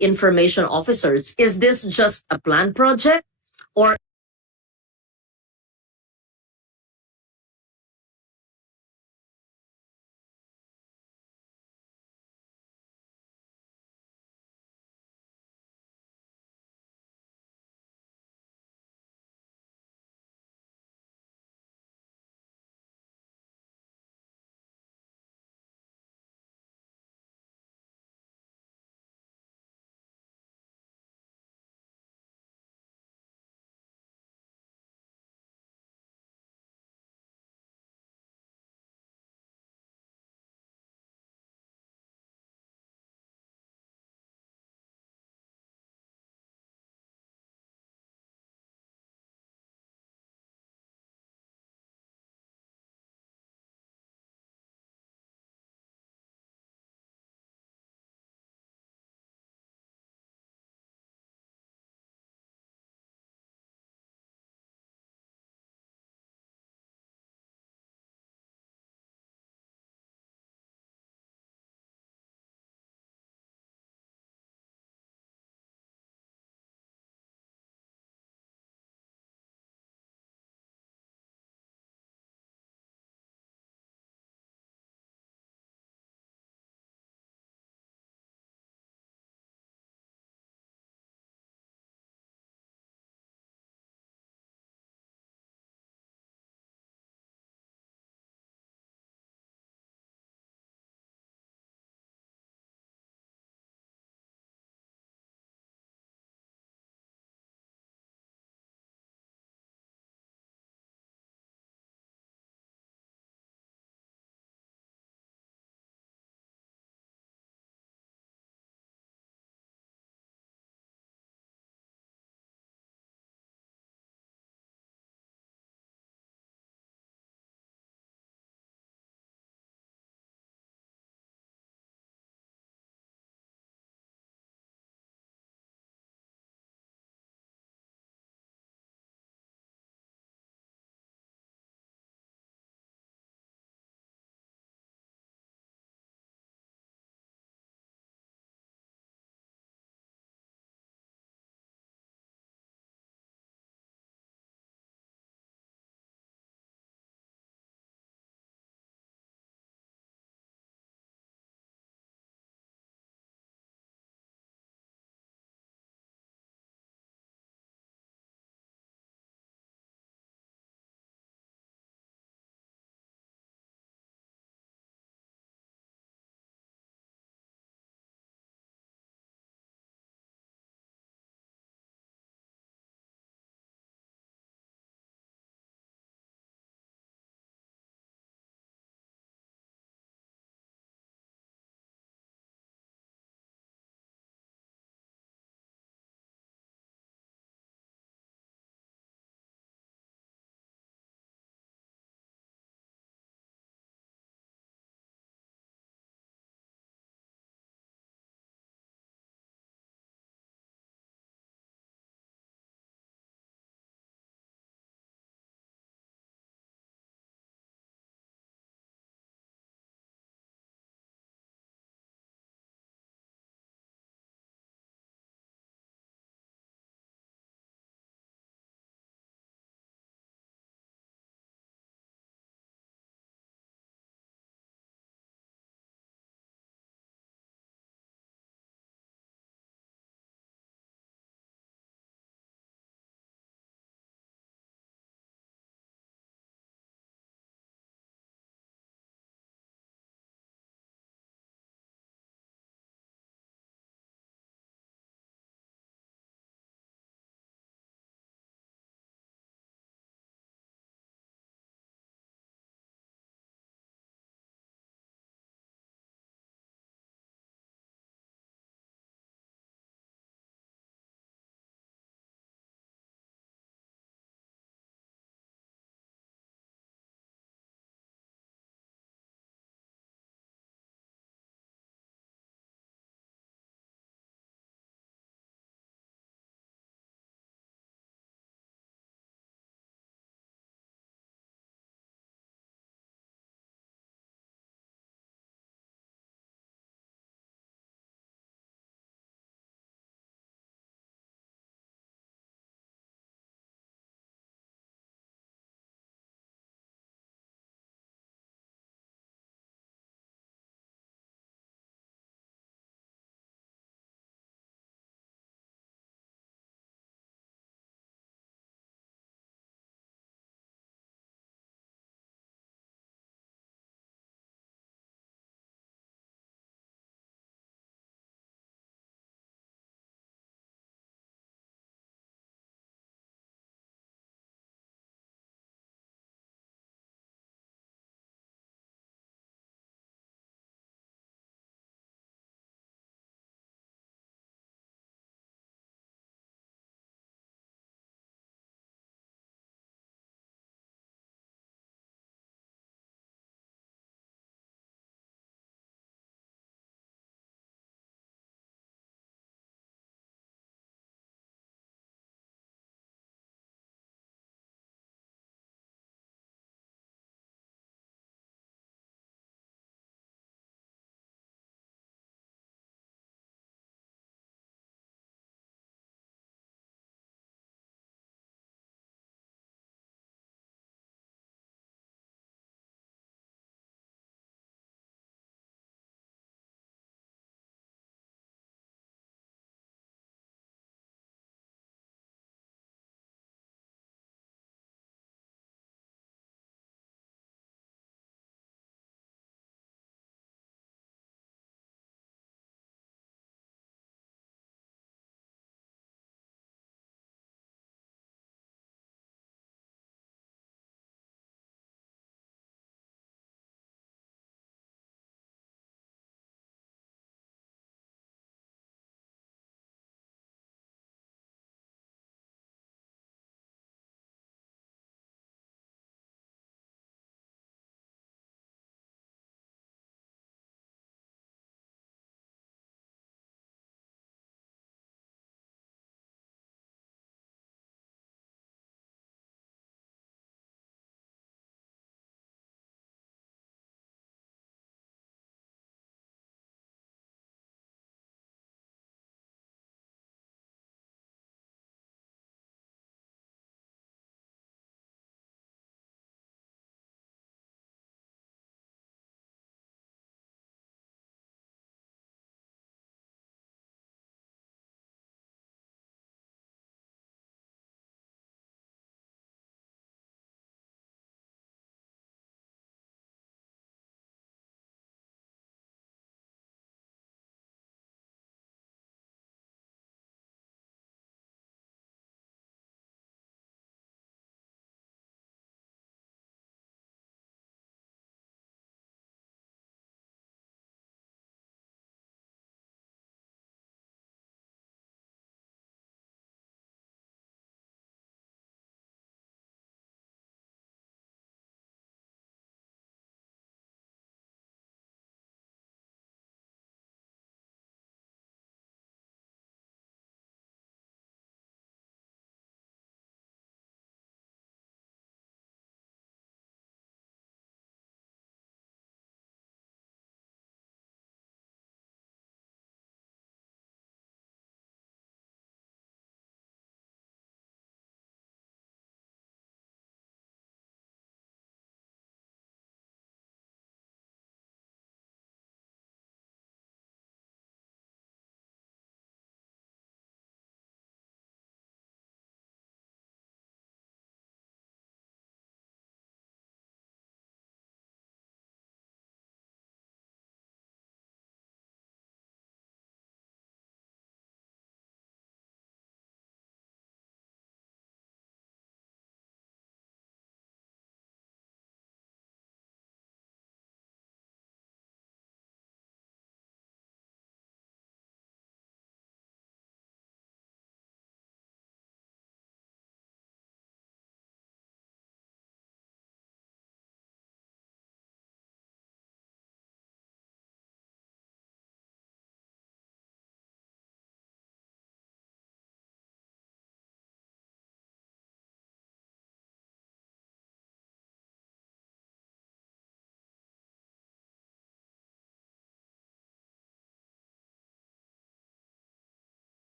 information officers. Is this just a planned project, or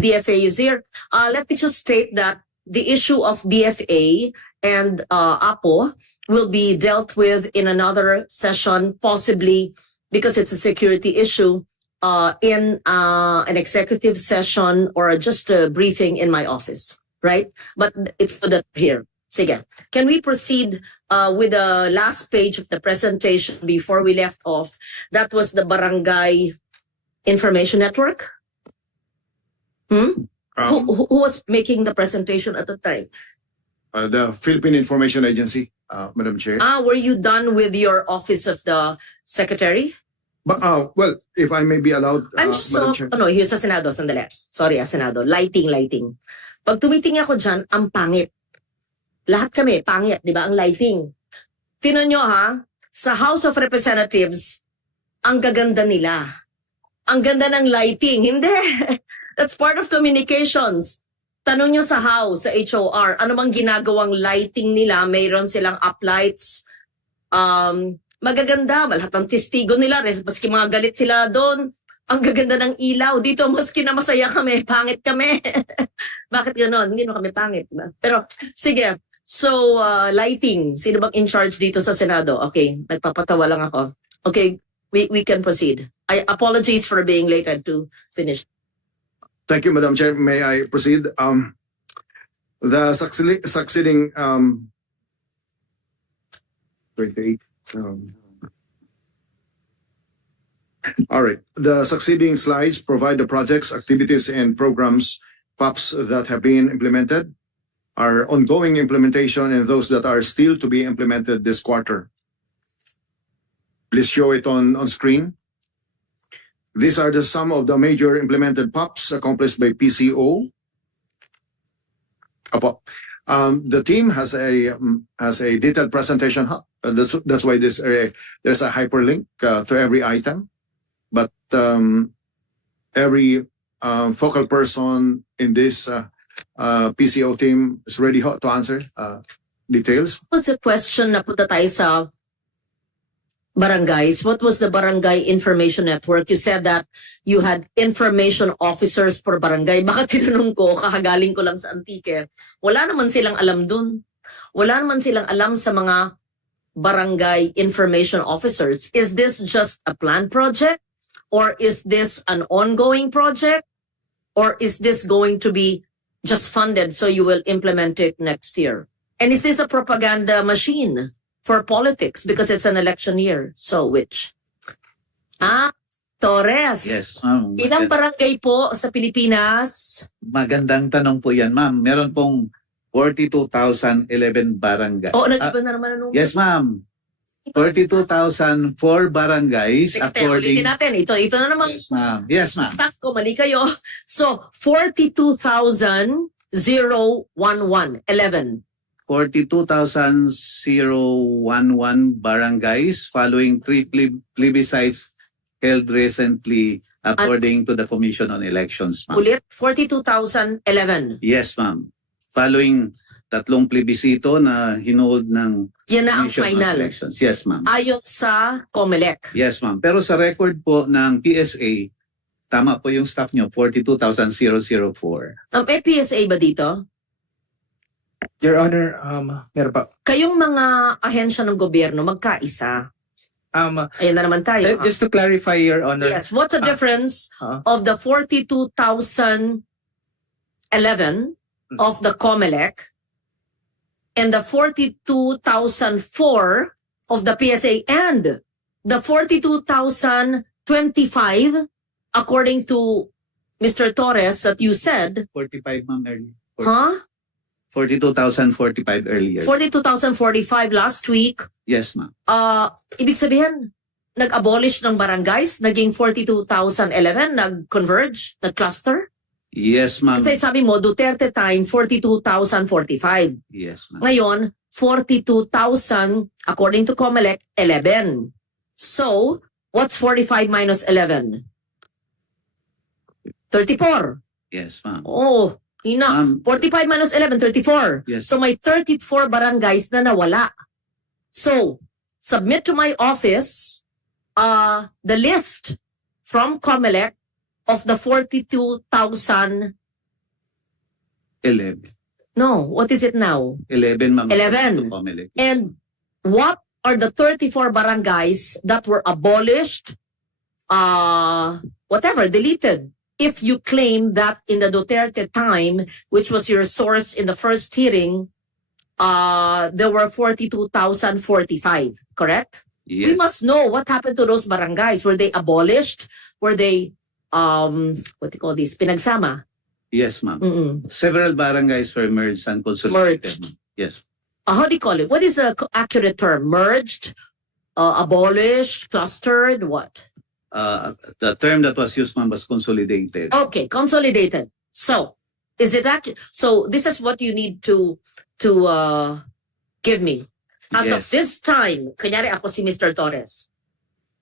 DFA is here. Let me just state that the issue of DFA and APO will be dealt with in another session, possibly because it's a security issue, in an executive session or just a briefing in my office, right? But it's for that here. Sige. Can we proceed with the last page of the presentation before we left off? That was the Barangay Information Network. Who was making the presentation at the time? The Philippine Information Agency, Madam Chair. Were you done with your office of the secretary? But, well, if I may be allowed, I'm just Madam so, Chair. ano, here's sa Senado, sandali. Sorry, Senado. Lighting. Pag tumitingin ako dyan, ang pangit. Lahat kami, pangit, di ba? Ang lighting. Tinan nyo ha, sa House of Representatives, ang gaganda nila. Ang ganda ng lighting. Hindi. That's part of communications. Tanong nyo sa House, sa HOR, ano bang ginagawang lighting nila? Mayroon silang uplights. Magaganda, lahat ng testigo nila, maski mga galit sila doon, ang gaganda ng ilaw. Dito, maski na masaya kami, pangit kami. Bakit gano'n? Hindi no kami pangit. Diba? Pero, sige. So, lighting. Sino bang in charge dito sa Senado? Okay, nagpapatawa lang ako. Okay, we can proceed. I apologize for being late and to finish. Thank you, Madam Chair. May I proceed? The succeeding 28. All right. The succeeding slides provide the projects, activities, and programs, POPs that have been implemented, our ongoing implementation, and those that are still to be implemented this quarter. Please show it on screen. These are the some of the major implemented POPs accomplished by PCO. The team has a detailed presentation. That's why there's a hyperlink to every item. But every focal person in this PCO team is ready to answer details. What's the question na punta tayo sa barangays? What was the Barangay Information Network? You said that you had information officers per barangay. Baka tinanong ko, kakagaling ko lang sa Antique. Wala naman silang alam dun. Wala naman silang alam sa mga barangay information officers. Is this just a planned project? Or is this an ongoing project? Or is this going to be just funded so you will implement it next year? And is this a propaganda machine for politics because it's an election year? So which? Torres. Yes, ma'am. Ilang barangay po sa Pilipinas? Magandang tanong po yan, ma'am. Meron pong 42,011 barangay. Oh, nag-iba na naman anong... Yes, ma'am. 42,004 barangays according... Ulitin natin. Ito na naman. Yes, ma'am. Yes, ma'am. Staff ko, mali kayo. So, 42,011. 42,011 barangays following 3 plebiscites held recently according to the Commission on Elections, ma'am. Ulit, 42,011. Yes, ma'am. Following 3 plebisito na hinold ng Yan na ang Commission on final. Elections. Yes, ma'am. Ayon sa COMELEC. Yes, ma'am. Pero sa record po ng PSA, tama po yung staff nyo, 42,004. May PSA ba dito? Your Honor, meron pa. Kayong mga ahensya ng gobyerno, magkaisa. Ayan na naman tayo. Just to clarify, Your Honor. Yes, what's the difference of the 42,011 of the COMELEC and the 42,004 of the PSA and the 42,025 according to Mr. Torres that you said? 45, ma'am, earlier. Huh? 42,045 earlier. 42,045 last week. Yes, ma'am. Ibig sabihin, nag-abolish ng barangays, naging 42,011, nag-converge, nag-cluster? Yes, ma'am. Kasi sabi mo, Duterte time, 42,045. Yes, ma'am. Ngayon, 42,000, according to COMELEC, 11. So, what's 45 minus 11? 34. Yes, ma'am. Oh, ina. 45 minus 11, 34. Yes. So, may 34 barangays na nawala. So, submit to my office the list from COMELEC of the 42,000 11. No, what is it now? 11, ma'am. 11. To COMELEC. And what are the 34 barangays that were abolished, deleted? If you claim that in the Duterte time, which was your source in the first hearing, there were 42,045, correct? Yes. We must know what happened to those barangays. Were they abolished? Were they, what do you call this, pinagsama? Yes, ma'am. Mm-mm. Several barangays were merged and consolidated. Merged. Yes. How do you call it? What is the accurate term? Merged, abolished, clustered, what? The term that was used, ma'am, was consolidated. Okay, consolidated. So, is it so this is what you need to give me. As of Yes. this time, kanyari ako si Mr. Torres.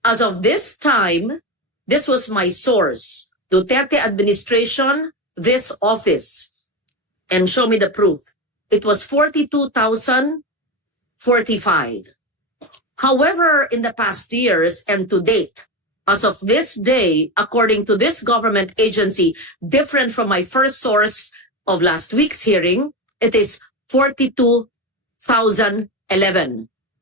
As of this time, this was my source. Duterte administration, this office. And show me the proof. It was 42,045. However, in the past years and to date, as of this day, according to this government agency, different from my first source of last week's hearing, it is 42,011.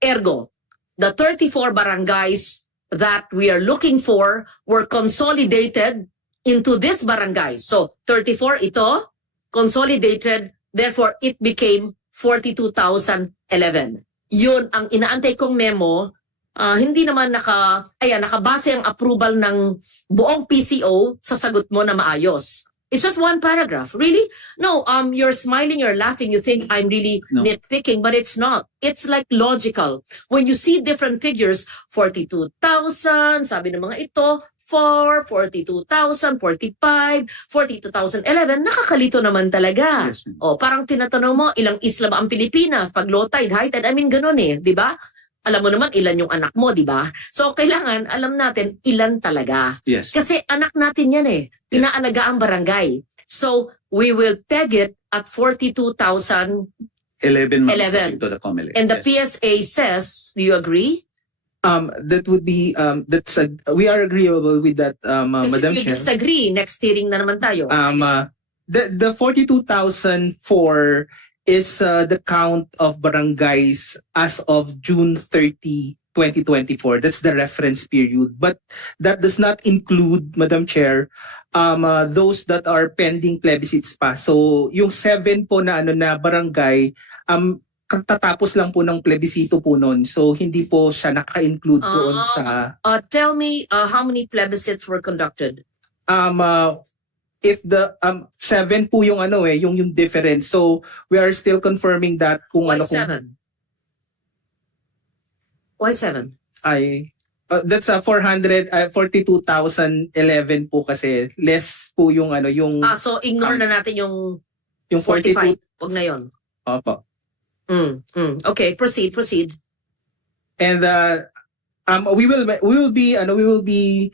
Ergo, the 34 barangays that we are looking for were consolidated into this barangay. So 34 ito, consolidated, therefore it became 42,011. Yun ang inaantay kong memo. Hindi naman nakabase ang approval ng buong PCO sa sagot mo na maayos. It's just one paragraph. Really? No, you're smiling, you're laughing, you think I'm really No. nitpicking, but it's not. It's like logical. When you see different figures, 42,000, sabi ng mga ito, 4, 42,000, 45, 42,011, nakakalito naman talaga. Yes, ma'am. O, parang tinatanong mo, ilang isla ba ang Pilipinas? Pag low tide, high tide, I mean, ganun di ba? Alam mo naman ilan yung anak mo, di ba? So, kailangan alam natin ilan talaga. Yes. Kasi anak natin yan inaalaga ang barangay. So, we will peg it at 42,011. 11, ma'am, according to the COMELEC. And the Yes. PSA says, do you agree? That would be we are agreeable with that, Kasi Madam if you Chair. disagree, next hearing na naman tayo. The 42,004 is the count of barangays as of June 30, 2024. That's the reference period. But that does not include, Madam Chair, those that are pending plebiscites pa. So yung 7 po na na barangay, katatapos lang po ng plebisito po noon. So hindi po siya naka-include doon sa Tell me how many plebiscites were conducted? if the 7 po yung yung difference. So we are still confirming that kung Why kung 7? Why 7? ay that's 42,011 po kasi less po yung yung So ignore na natin yung yung 45. 42. Wag na yon. Opo. Okay, proceed. And we will be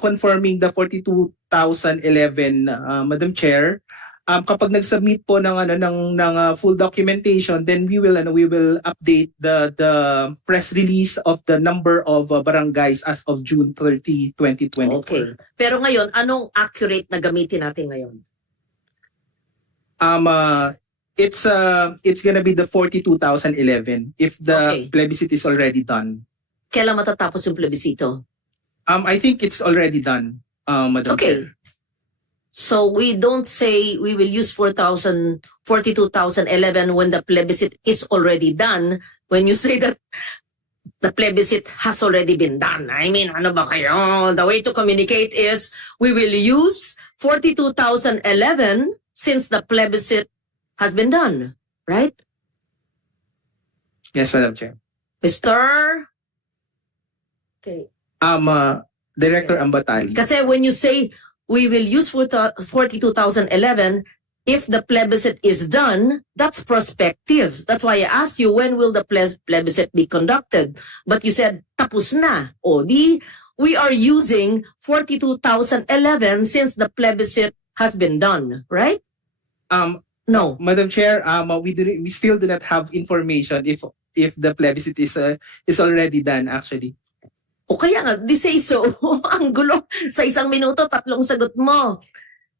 confirming the 42,011, Madam Chair. Kapag nag-submit po ng full documentation, then we will update the press release of the number of barangays as of June 30, 2024. Okay. Pero ngayon, anong accurate na gamitin natin ngayon? It's gonna be the 42,011 if the Okay. plebiscite is already done. Kailan matatapos yung plebisito? I think it's already done, Madam Okay. Chair. So we don't say we will use 42,011 when the plebiscite is already done. When you say that the plebiscite has already been done. I mean, ano ba kayo? The way to communicate is we will use 42,011 since the plebiscite has been done. Right? Yes, Madam Chair. Mr. Okay. Director Yes. Ambatali. Kasi when you say we will use 42,011, if the plebiscite is done, that's prospective. That's why I asked you, when will the plebiscite be conducted? But you said, tapos na. O di, we are using 42,011 since the plebiscite has been done, right? No. Madam Chair, we still do not have information if the plebiscite is already done actually. O kaya nga, di say so. Ang gulo. Sa 1 minuto, 3 sagot mo.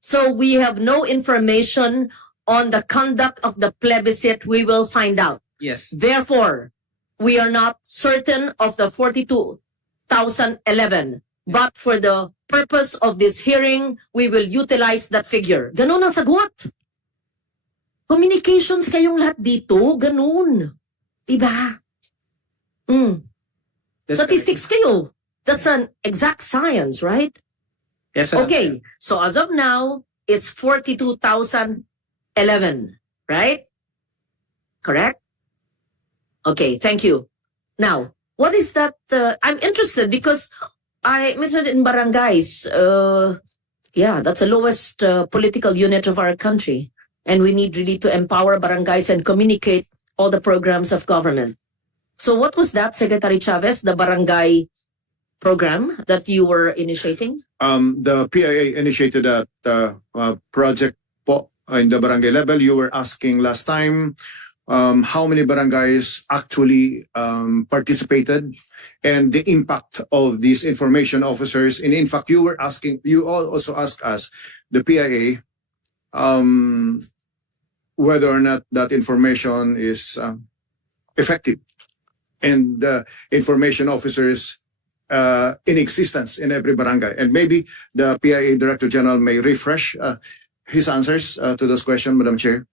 So we have no information on the conduct of the plebiscite, we will find out. Yes. Therefore, we are not certain of the 42,011. But for the purpose of this hearing, we will utilize that figure. Ganun ang sagot. Communications kayong lahat dito. Ganun. Diba? That's Statistics kayo. That's an exact science, right? Yes, Madam Chair. Okay. So as of now, it's 42,011. Right? Correct? Okay. Thank you. Now, what is that? I'm interested because I mentioned in barangays. Yeah, that's the lowest political unit of our country. And we need really to empower barangays and communicate all the programs of government. So what was that, Secretary Chavez, the barangay program that you were initiating? The PIA initiated that project po in the barangay level. You were asking last time how many barangays actually participated and the impact of these information officers. And in fact, you also asked us, the PIA, whether or not that information is effective and information officers in existence in every barangay. And maybe the PIA Director General may refresh his answers to those questions, Madam Chair.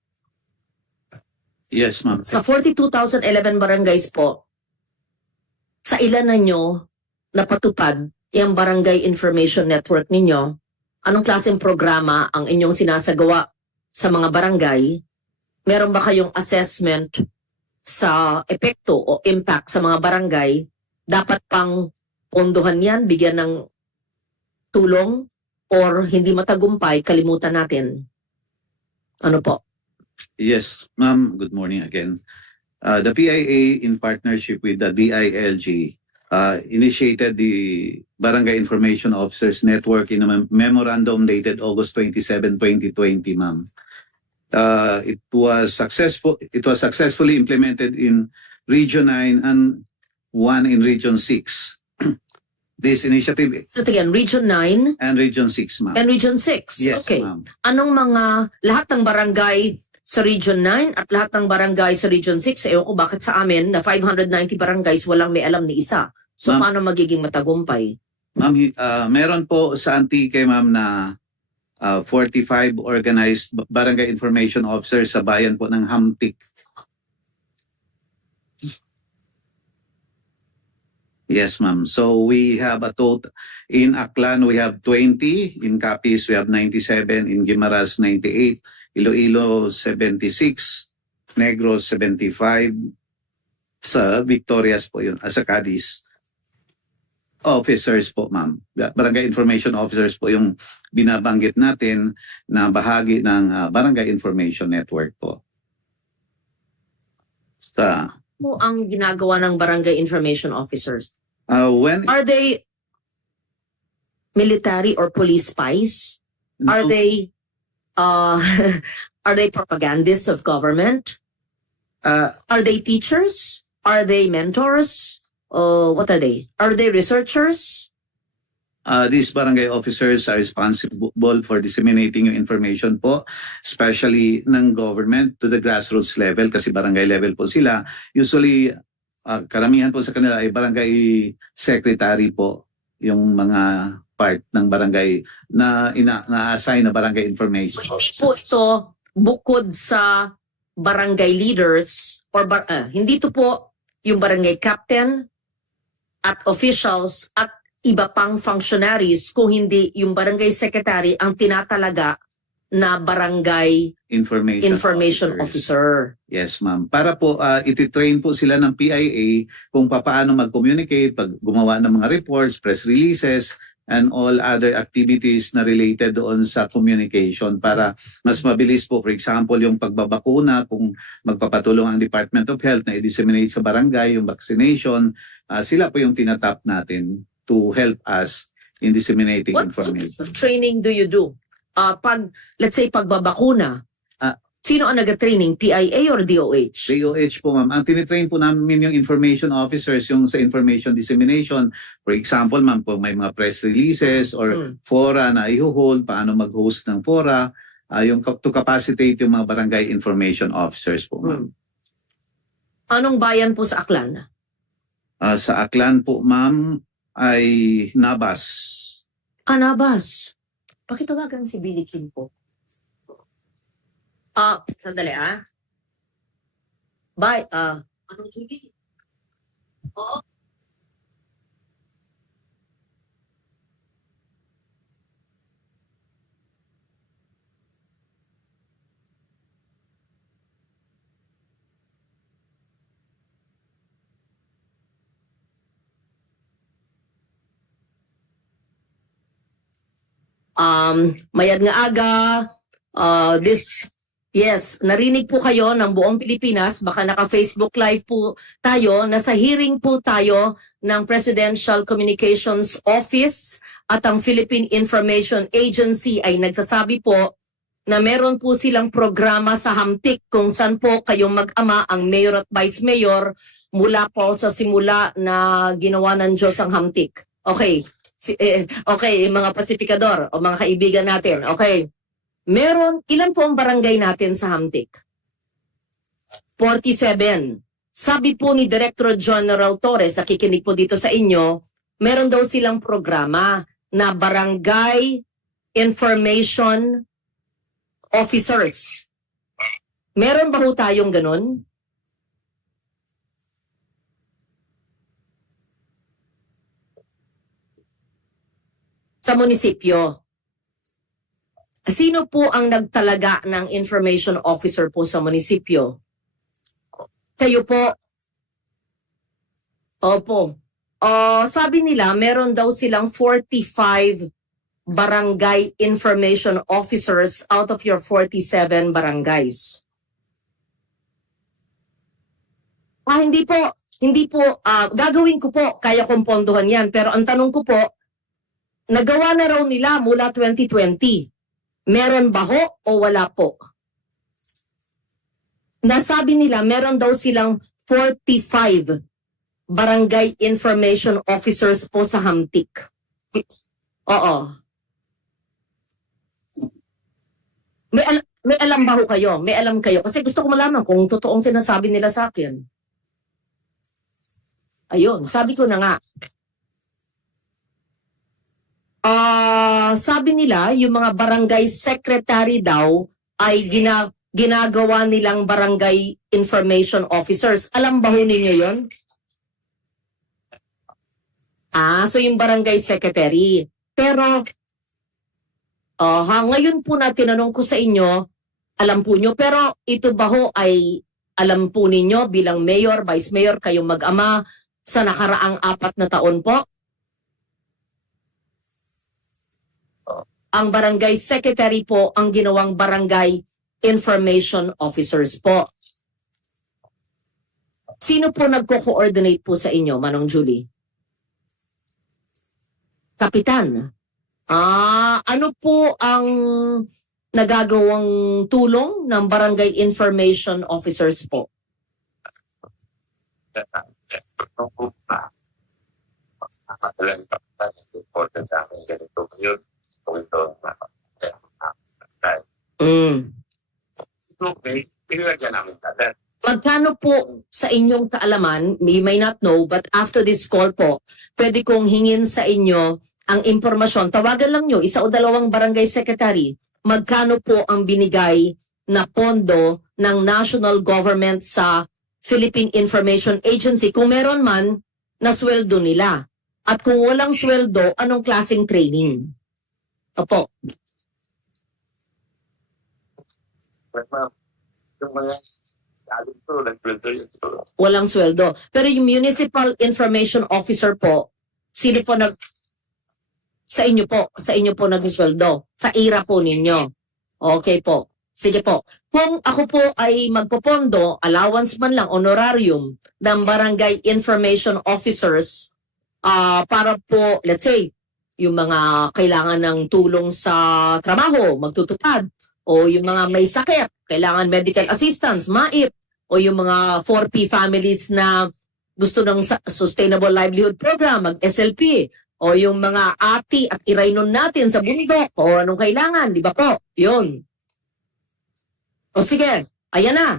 Yes, ma'am. Sa 42,011 barangays po, sa ilan na nyo napatupad yung barangay information network ninyo? Anong klaseng programa ang inyong sinasagawa sa mga barangay? Meron ba kayong assessment sa epekto o impact sa mga barangay? Dapat pang pondohan yan, bigyan ng tulong, or hindi matagumpay, kalimutan natin? Ano po? Yes, ma'am. Good morning again. The PIA, in partnership with the DILG, initiated the Barangay Information Officers Network in a memorandum dated August 27, 2020, ma'am. It was successfully implemented in Region 9 and one in Region 6. This initiative Again, Region 9 and Region 6, ma'am. and Region 6. Yes, Okay. ma'am. Anong lahat ng barangay sa Region 9 at lahat ng barangay sa Region 6, ewan ko bakit sa amin na 590 barangays walang may alam ni isa. So Ma'am. paano magiging matagumpay? Ma'am, meron po sa Antique, ma'am, na 45 organized barangay information officers sa bayan po ng Hamtik. Yes, ma'am. So we have a total, in Aklan we have 20, in Capiz we have 97, in Guimaras 98, Iloilo 76, Negros 75, sa Victorias po yun, sa Cadiz. Officers po, ma'am. Barangay information officers po yung binabanggit natin na bahagi ng Barangay Information Network po. Ano ang ginagawa ng barangay information officers? When Are they military or police spies? Are they are they propagandists of government? Are they teachers? Are they mentors? What are they? Are they researchers? these barangay officers are responsible for disseminating yung information po, especially ng government to the grassroots level kasi barangay level po sila. Usually, karamihan po sa kanila ay barangay secretary po yung mga part ng barangay na na-assign na barangay information. Hindi po ito bukod sa barangay leaders or hindi ito po yung barangay captain at officials at iba pang functionaries kung hindi yung barangay secretary ang tinatalaga na barangay information officer. Yes, ma'am. Para po ititrain po sila ng PIA kung paano mag-communicate, pag gumawa ng mga reports, press releases, and all other activities na related doon sa communication para mas mabilis po. For example, yung pagbabakuna, kung magpapatulong ang Department of Health na i-disseminate sa barangay yung vaccination, sila po yung tinatap natin to help us in disseminating What information. type of training do you do? Let's say pagbabakuna, sino ang nag-training? PIA or DOH? DOH po, ma'am. Ang tinitrain po namin yung information officers yung sa information dissemination. For example, ma'am, po may mga press releases or fora na i-hold, paano mag-host ng fora. to capacitate yung mga barangay information officers po, ma'am. Anong bayan po sa Aklan? Sa Aklan po, ma'am, ay Nabas. Anabas. Pakitawagan si Billy Kim po. Sandali Bye. Anong Judy? Oo. Mayad nga aga, yes, narinig po kayo ng buong Pilipinas, baka naka-Facebook Live po tayo, nasa hearing po tayo ng Presidential Communications Office at ang Philippine Information Agency ay nagsasabi po na meron po silang programa sa Hamtik kung saan po kayong mag-ama ang mayor at vice mayor mula po sa simula na ginawa ng Diyos ang Hamtik. Okay. Okay, mga pasipikador o mga kaibigan natin. Okay. Ilan po ang barangay natin sa Hamtik? 47. Sabi po ni Director General Torres, nakikinig po dito sa inyo, meron daw silang programa na Barangay Information Officers. Meron ba ho tayong ganun? Sa munisipyo. Sino po ang nagtalaga ng information officer po sa munisipyo? Kayo po? Opo. Sabi nila, meron daw silang 45 barangay information officers out of your 47 barangays. Hindi po, gagawin ko po, kaya kong pondohan yan. Pero ang tanong ko po, nagawa na raw nila mula 2020. Meron ba ho o wala po? Nasabi nila meron daw silang 45 barangay information officers po sa Hamtik. Oo. May alam ba ho kayo? May alam kayo? Kasi gusto ko malaman kung totoong sinasabi nila sa akin. Ayun, sabi ko na nga. Sabi nila, yung mga barangay secretary daw ay ginagawa nilang barangay information officers. Alam ba ho ninyo yun? So yung barangay secretary. Pero, ngayon po na tinanong ko sa inyo, alam po nyo, pero ito ba ho ay alam po ninyo bilang mayor, vice mayor, kayong mag-ama sa nakaraang 4 na taon po? Ang barangay secretary po ang ginawang barangay information officers po. Sino po nagko-coordinate po sa inyo, Manong Julie? Kapitan. Ano po ang nagagawang tulong ng barangay information officers po? Magkano po sa inyong kaalaman, you may not know, but after this call po, pwede kong hingin sa inyo ang impormasyon. Tawagan lang nyo, 1 o 2 barangay secretary, magkano po ang binigay na pondo ng national government sa Philippine Information Agency, kung meron man na sweldo nila. At kung walang sweldo, anong klaseng training? Opo. Walang sweldo. Pero yung municipal information officer po, sino po sa inyo po nag-sweldo? Sa IRA po ninyo. Okay po. Sige po. Kung ako po ay magpopondo, allowance man lang, honorarium ng barangay information officers para po, let's say, yung mga kailangan ng tulong sa trabaho, magtutupad, o yung mga may sakit, kailangan medical assistance, MAIP, o yung mga 4P families na gusto ng Sustainable Livelihood Program, mag-SLP, o yung mga ati at irainon natin sa bundok, o anong kailangan, di ba po? Yun. O sige, ayan na.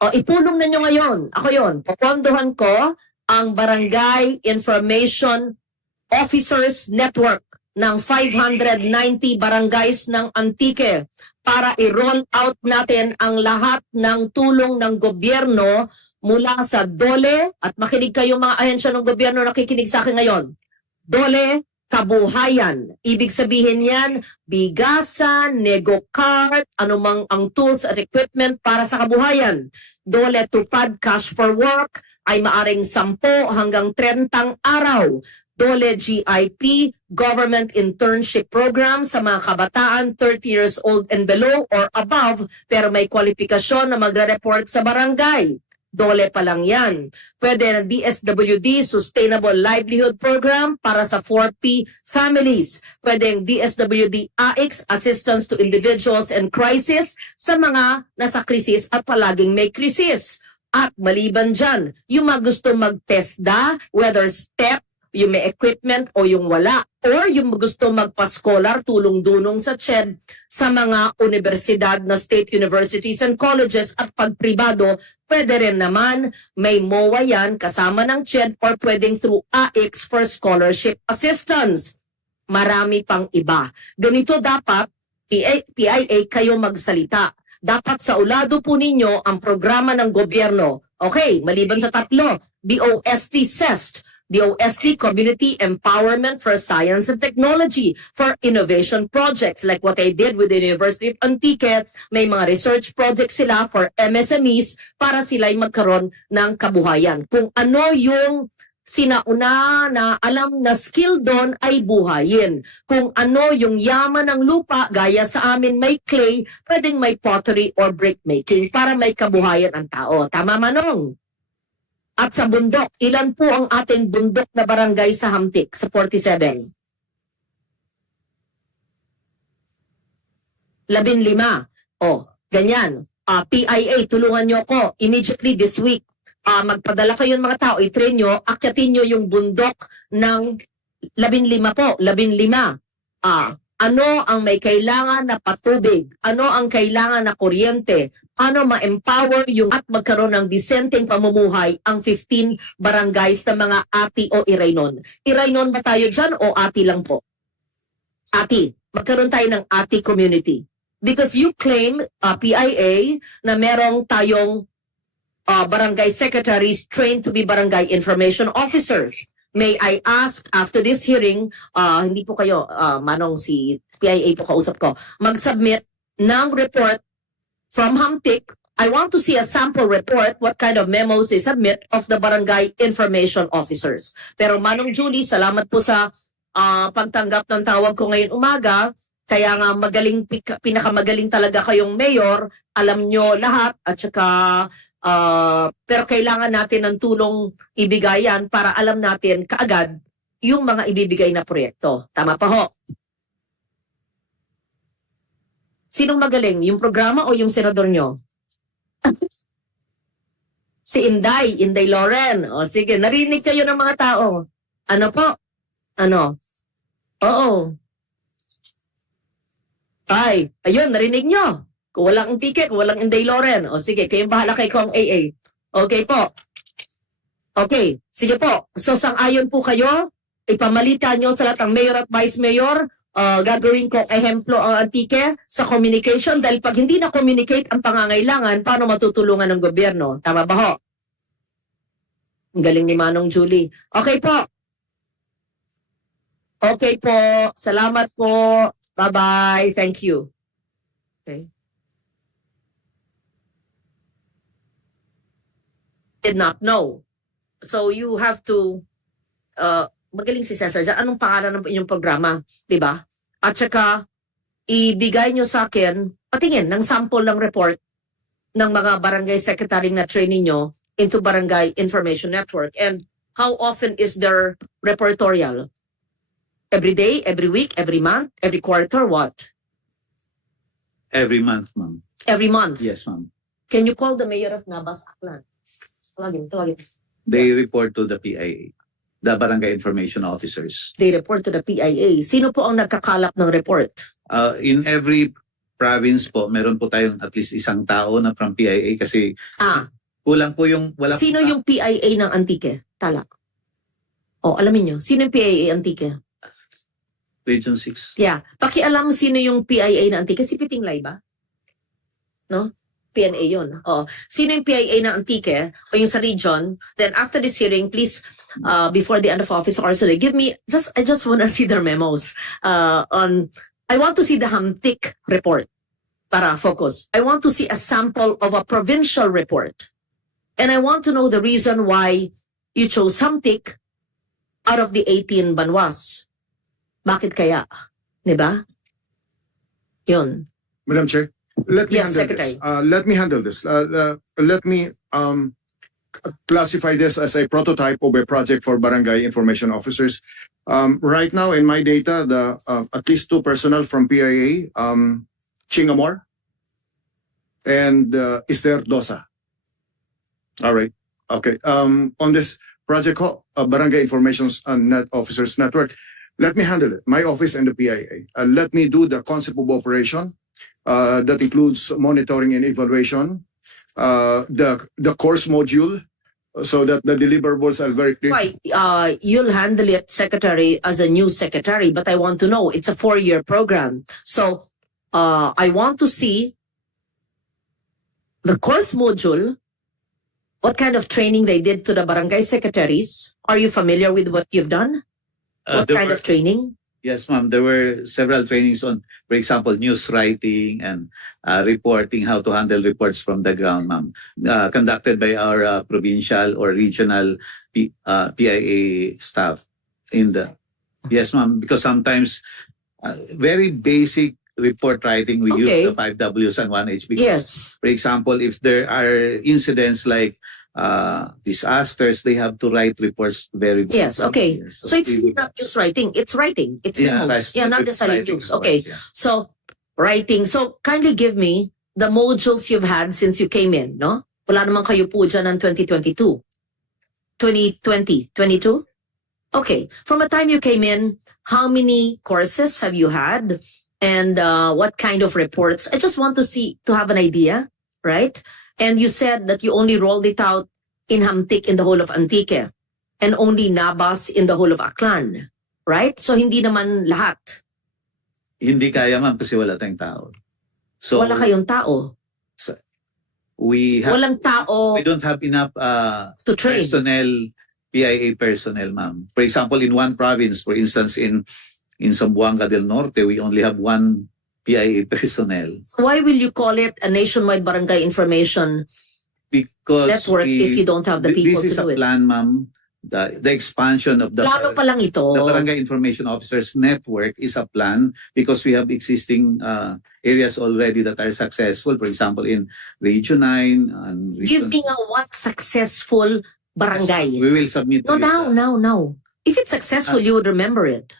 O ipulong ninyo ngayon. Ako yon. Popondohan ko ang Barangay Information Officers Network ng 590 barangays ng Antique para i-roll out natin ang lahat ng tulong ng gobyerno mula sa DOLE, at makinig kayo mga ahensya ng gobyerno nakikinig sa akin ngayon. DOLE, kabuhayan. Ibig sabihin yan, bigasan, nego-cart, anumang ang tools at equipment para sa kabuhayan. DOLE Tupad Cash for Work ay maaring 10 hanggang 30 araw. DOLE GIP, Government Internship Program sa mga kabataan 30 years old and below or above pero may kwalifikasyon na magre-report sa barangay. DOLE pa lang yan. Pwede na DSWD Sustainable Livelihood Program para sa 4P families. Pwede yung DSWD AIX Assistance to Individuals in Crisis sa mga nasa krisis at palaging may krisis. At maliban dyan, yung mga gusto mag-TESDA, whether STEP, yung may equipment o yung wala, or yung gusto magpa-scholar tulong-dunong sa CHED sa mga universidad na state universities and colleges at pagpribado, pwede rin naman may MOA yan kasama ng CHED or pwedeng through AIX for scholarship assistance. Marami pang iba. Ganito dapat, PIA kayo magsalita. Dapat sa ulado po ninyo ang programa ng gobyerno. Okay, maliban sa tatlo, DOST CEST, DOST Community Empowerment for Science and Technology for innovation projects like what I did with the University of Antique. May mga research projects sila for MSMEs para sila'y magkaroon ng kabuhayan. Kung ano yung sinauna na alam na skill doon ay buhayin. Kung ano yung yaman ng lupa, gaya sa amin may clay, pwedeng may pottery or brick making para may kabuhayan ang tao. Tama, Manong? At sa bundok, ilan po ang ating bundok na barangay sa Hamtik sa 47? 15. O, ganyan. PIA, tulungan nyo ako immediately this week. Magpadala kayo ng mga tao, i-train nyo, akyatin nyo yung bundok ng 15 po, 15. Ano ang may kailangan na patubig? Ano ang kailangan na kuryente? Ano ma-empower yung at magkaroon ng disenteng pamumuhay ang 15 barangays na mga ati o iraynon? Iraynon ba tayo dyan o ati lang po? Ati. Magkaroon tayo ng ati community. Because you claim, PIA, na merong tayong barangay secretaries trained to be barangay information officers. May I ask, after this hearing, hindi po kayo, Manong, si PIA po kausap ko, mag-submit ng report from Hamtik. I want to see a sample report, what kind of memos they submit of the barangay information officers. Pero Manong Julie, salamat po sa pagtanggap ng tawag ko ngayon umaga. Kaya nga magaling, pinakamagaling talaga kayong mayor, alam nyo lahat, at saka pero kailangan natin ng tulong ibigayan para alam natin kaagad yung mga ibibigay na proyekto. Tama pa ho? Sinong magaling? Yung programa o yung senador nyo? Si Inday Loren. O sige, narinig kayo ng mga tao. Ano po? Ano? Oo. Ay, ayun, narinig nyo. Kung walang ticket, walang Inday Loren. O sige, kayong bahala kay Kong AA. Okay po. Okay, sige po. So sang-ayon po kayo, ipamalita nyo sa lahat ng mayor at vice mayor, gagawin ko ehemplo ang Antique sa communication dahil pag hindi na communicate ang pangangailangan, paano matutulungan ng gobyerno? Tama ba ho? Ang galing ni Manong Julie. Okay po. Okay po. Salamat po. Bye-bye. Thank you. Okay. Did not know. So you have to magaling si Cesar. Anong pangalan ng inyong programa, 'di ba? At saka ibigay nyo sa akin, patingin ng sample ng report ng mga barangay secretary na training nyo into Barangay Information Network. And how often is their reportorial? Every day, every week, every month, every quarter, what? Every month, ma'am. Every month. Yes, ma'am. Can you call the mayor of Nabas Aklan? Tawagin. They report to the PIA, the Barangay Information Officers. They report to the PIA. Sino po ang nagkakalap ng report? In every province po, meron po tayong at least isang tao na from PIA kasi kulang po yung wala Sino po, yung PIA ng Antique? Tala. O, alamin nyo. Sino yung PIA Antique? Region 6. Yeah. Pakialam sino yung PIA ng Antique. Si Pitinglay ba? No? PNA yun. O, sino yung PIA ng Antique o yung sa region? Then after this hearing, please, before the end of office also, give me, I just want to see their memos I want to see the Hamtik report para focus. I want to see a sample of a provincial report. And I want to know the reason why you chose Hamtik out of the 18 banwas. Bakit kaya? Diba? Yun. Madam Chair, let me Yes, handle Secretary. this. Let me handle this. Let me classify this as a prototype of a project for barangay information officers. Right now in my data, at least 2 personnel from PIA, Chingamor and Esther Dosa. All right. Okay. On this project, Barangay Information Officers Network, let me handle it. My office and the PIA. Let me do the concept of operation. That includes monitoring and evaluation. The course module, so that the deliverables are very clear. Why? You'll handle it, Secretary, as a new secretary, but I want to know, it's a 4-year program. So I want to see the course module, what kind of training they did to the barangay secretaries. Are you familiar with what you've done? What there kind were- of training? Yes, ma'am. There were several trainings on, for example, news writing and reporting, how to handle reports from the ground, ma'am. Conducted by our provincial or regional PIA staff. Yes, ma'am. Because sometimes very basic report writing, we Okay. use the 5 Ws and 1H. Because, Yes. for example, if there are incidents like disasters, they have to write reports very Yes, okay. Yes, So it's we really would- not news writing, it's writing. It's Yeah, memos. right. Yeah, not necessarily Writing news. reports, Okay. yes. So writing. So kindly give me the modules you've had since you came in, no? Wala naman kayo po dyan ng 2022. 2020, 22? Okay. From the time you came in, how many courses have you had? And what kind of reports? I just want to have an idea, right? And you said that you only rolled it out in Hamtik in the whole of Antique and only Nabas in the whole of Aklan, right? So hindi naman lahat. Hindi kaya, ma'am, kasi wala tayong tao. So Wala kayong tao. we Walang tao don't have enough to train. personnel, PIA personnel, ma'am. For example, in one province, for instance, in Zamboanga del Norte, we only have 1 PIA personnel Why will you call it a nationwide barangay information because network if you don't have the people this is to do a it? plan, ma'am. The expansion of the Plano pa lang ito. The Barangay Information Officers Network is a plan because we have existing areas already that are successful. For example, in Region 9 and Give me a one successful barangay. We will submit. No, to you now. If it's successful, you would remember it.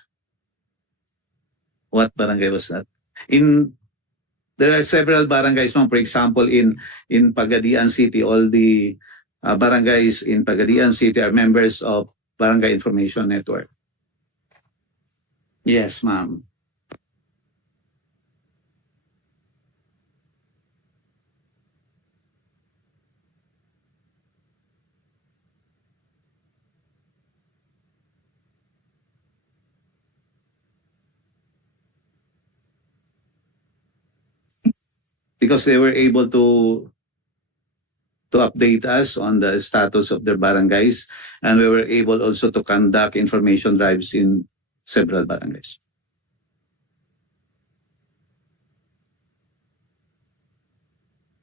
What barangay was that? There are several barangays, ma'am. For example, in Pagadian City, all the barangays in Pagadian City are members of Barangay Information Network. Yes, ma'am. Because they were able to update us on the status of their barangays, and we were able also to conduct information drives in several barangays.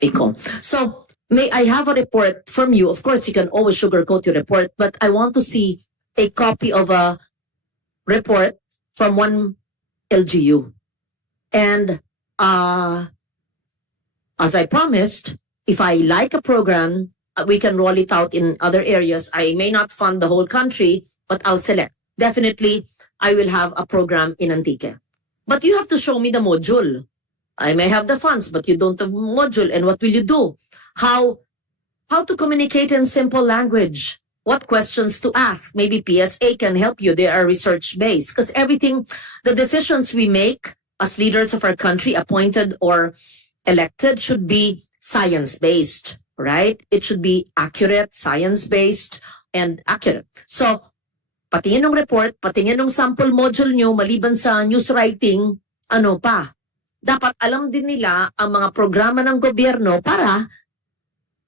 Iko. So, may I have a report from you? Of course, you can always sugarcoat your report, but I want to see a copy of a report from one LGU. And as I promised, if I like a program, we can roll it out in other areas. I may not fund the whole country, but I'll select. Definitely, I will have a program in Antique. But you have to show me the module. I may have the funds, but you don't have module. And what will you do? How to communicate in simple language? What questions to ask? Maybe PSA can help you. They are research-based. Because everything, the decisions we make as leaders of our country, appointed or elected, should be science-based, right? It should be accurate, science-based, and accurate. So, patingin ng report, patingin ng sample module nyo, maliban sa news writing, ano pa? Dapat alam din nila ang mga programa ng gobyerno para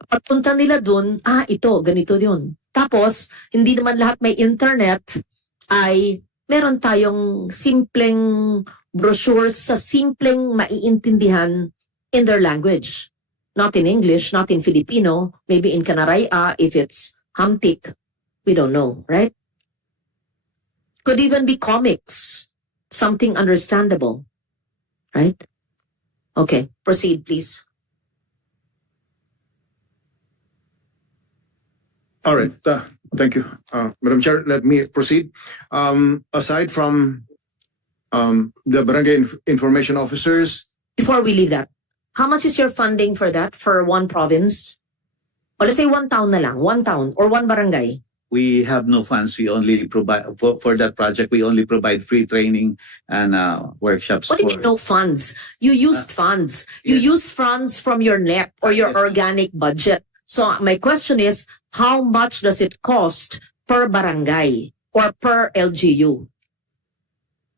pagpunta nila dun, ito, ganito yun. Tapos, hindi naman lahat may internet, ay meron tayong simpleng brochures sa simpleng maiintindihan in their language. Not in English, not in Filipino, maybe in Kanaraya, if it's Hamtik. We don't know, right? Could even be comics, something understandable, right? Okay, proceed, please. All right. Thank you. Madam Chair, let me proceed. Aside from the barangay information officers, Before we leave that, how much is your funding for that, for one province? Or let's say one town na lang, one town or one barangay. We have no funds. We only provide for that project. We only provide free training and workshops. What do you mean no funds? You used funds. You yes. use funds from your NEP or your Yes. organic budget. So my question is, how much does it cost per barangay or per LGU?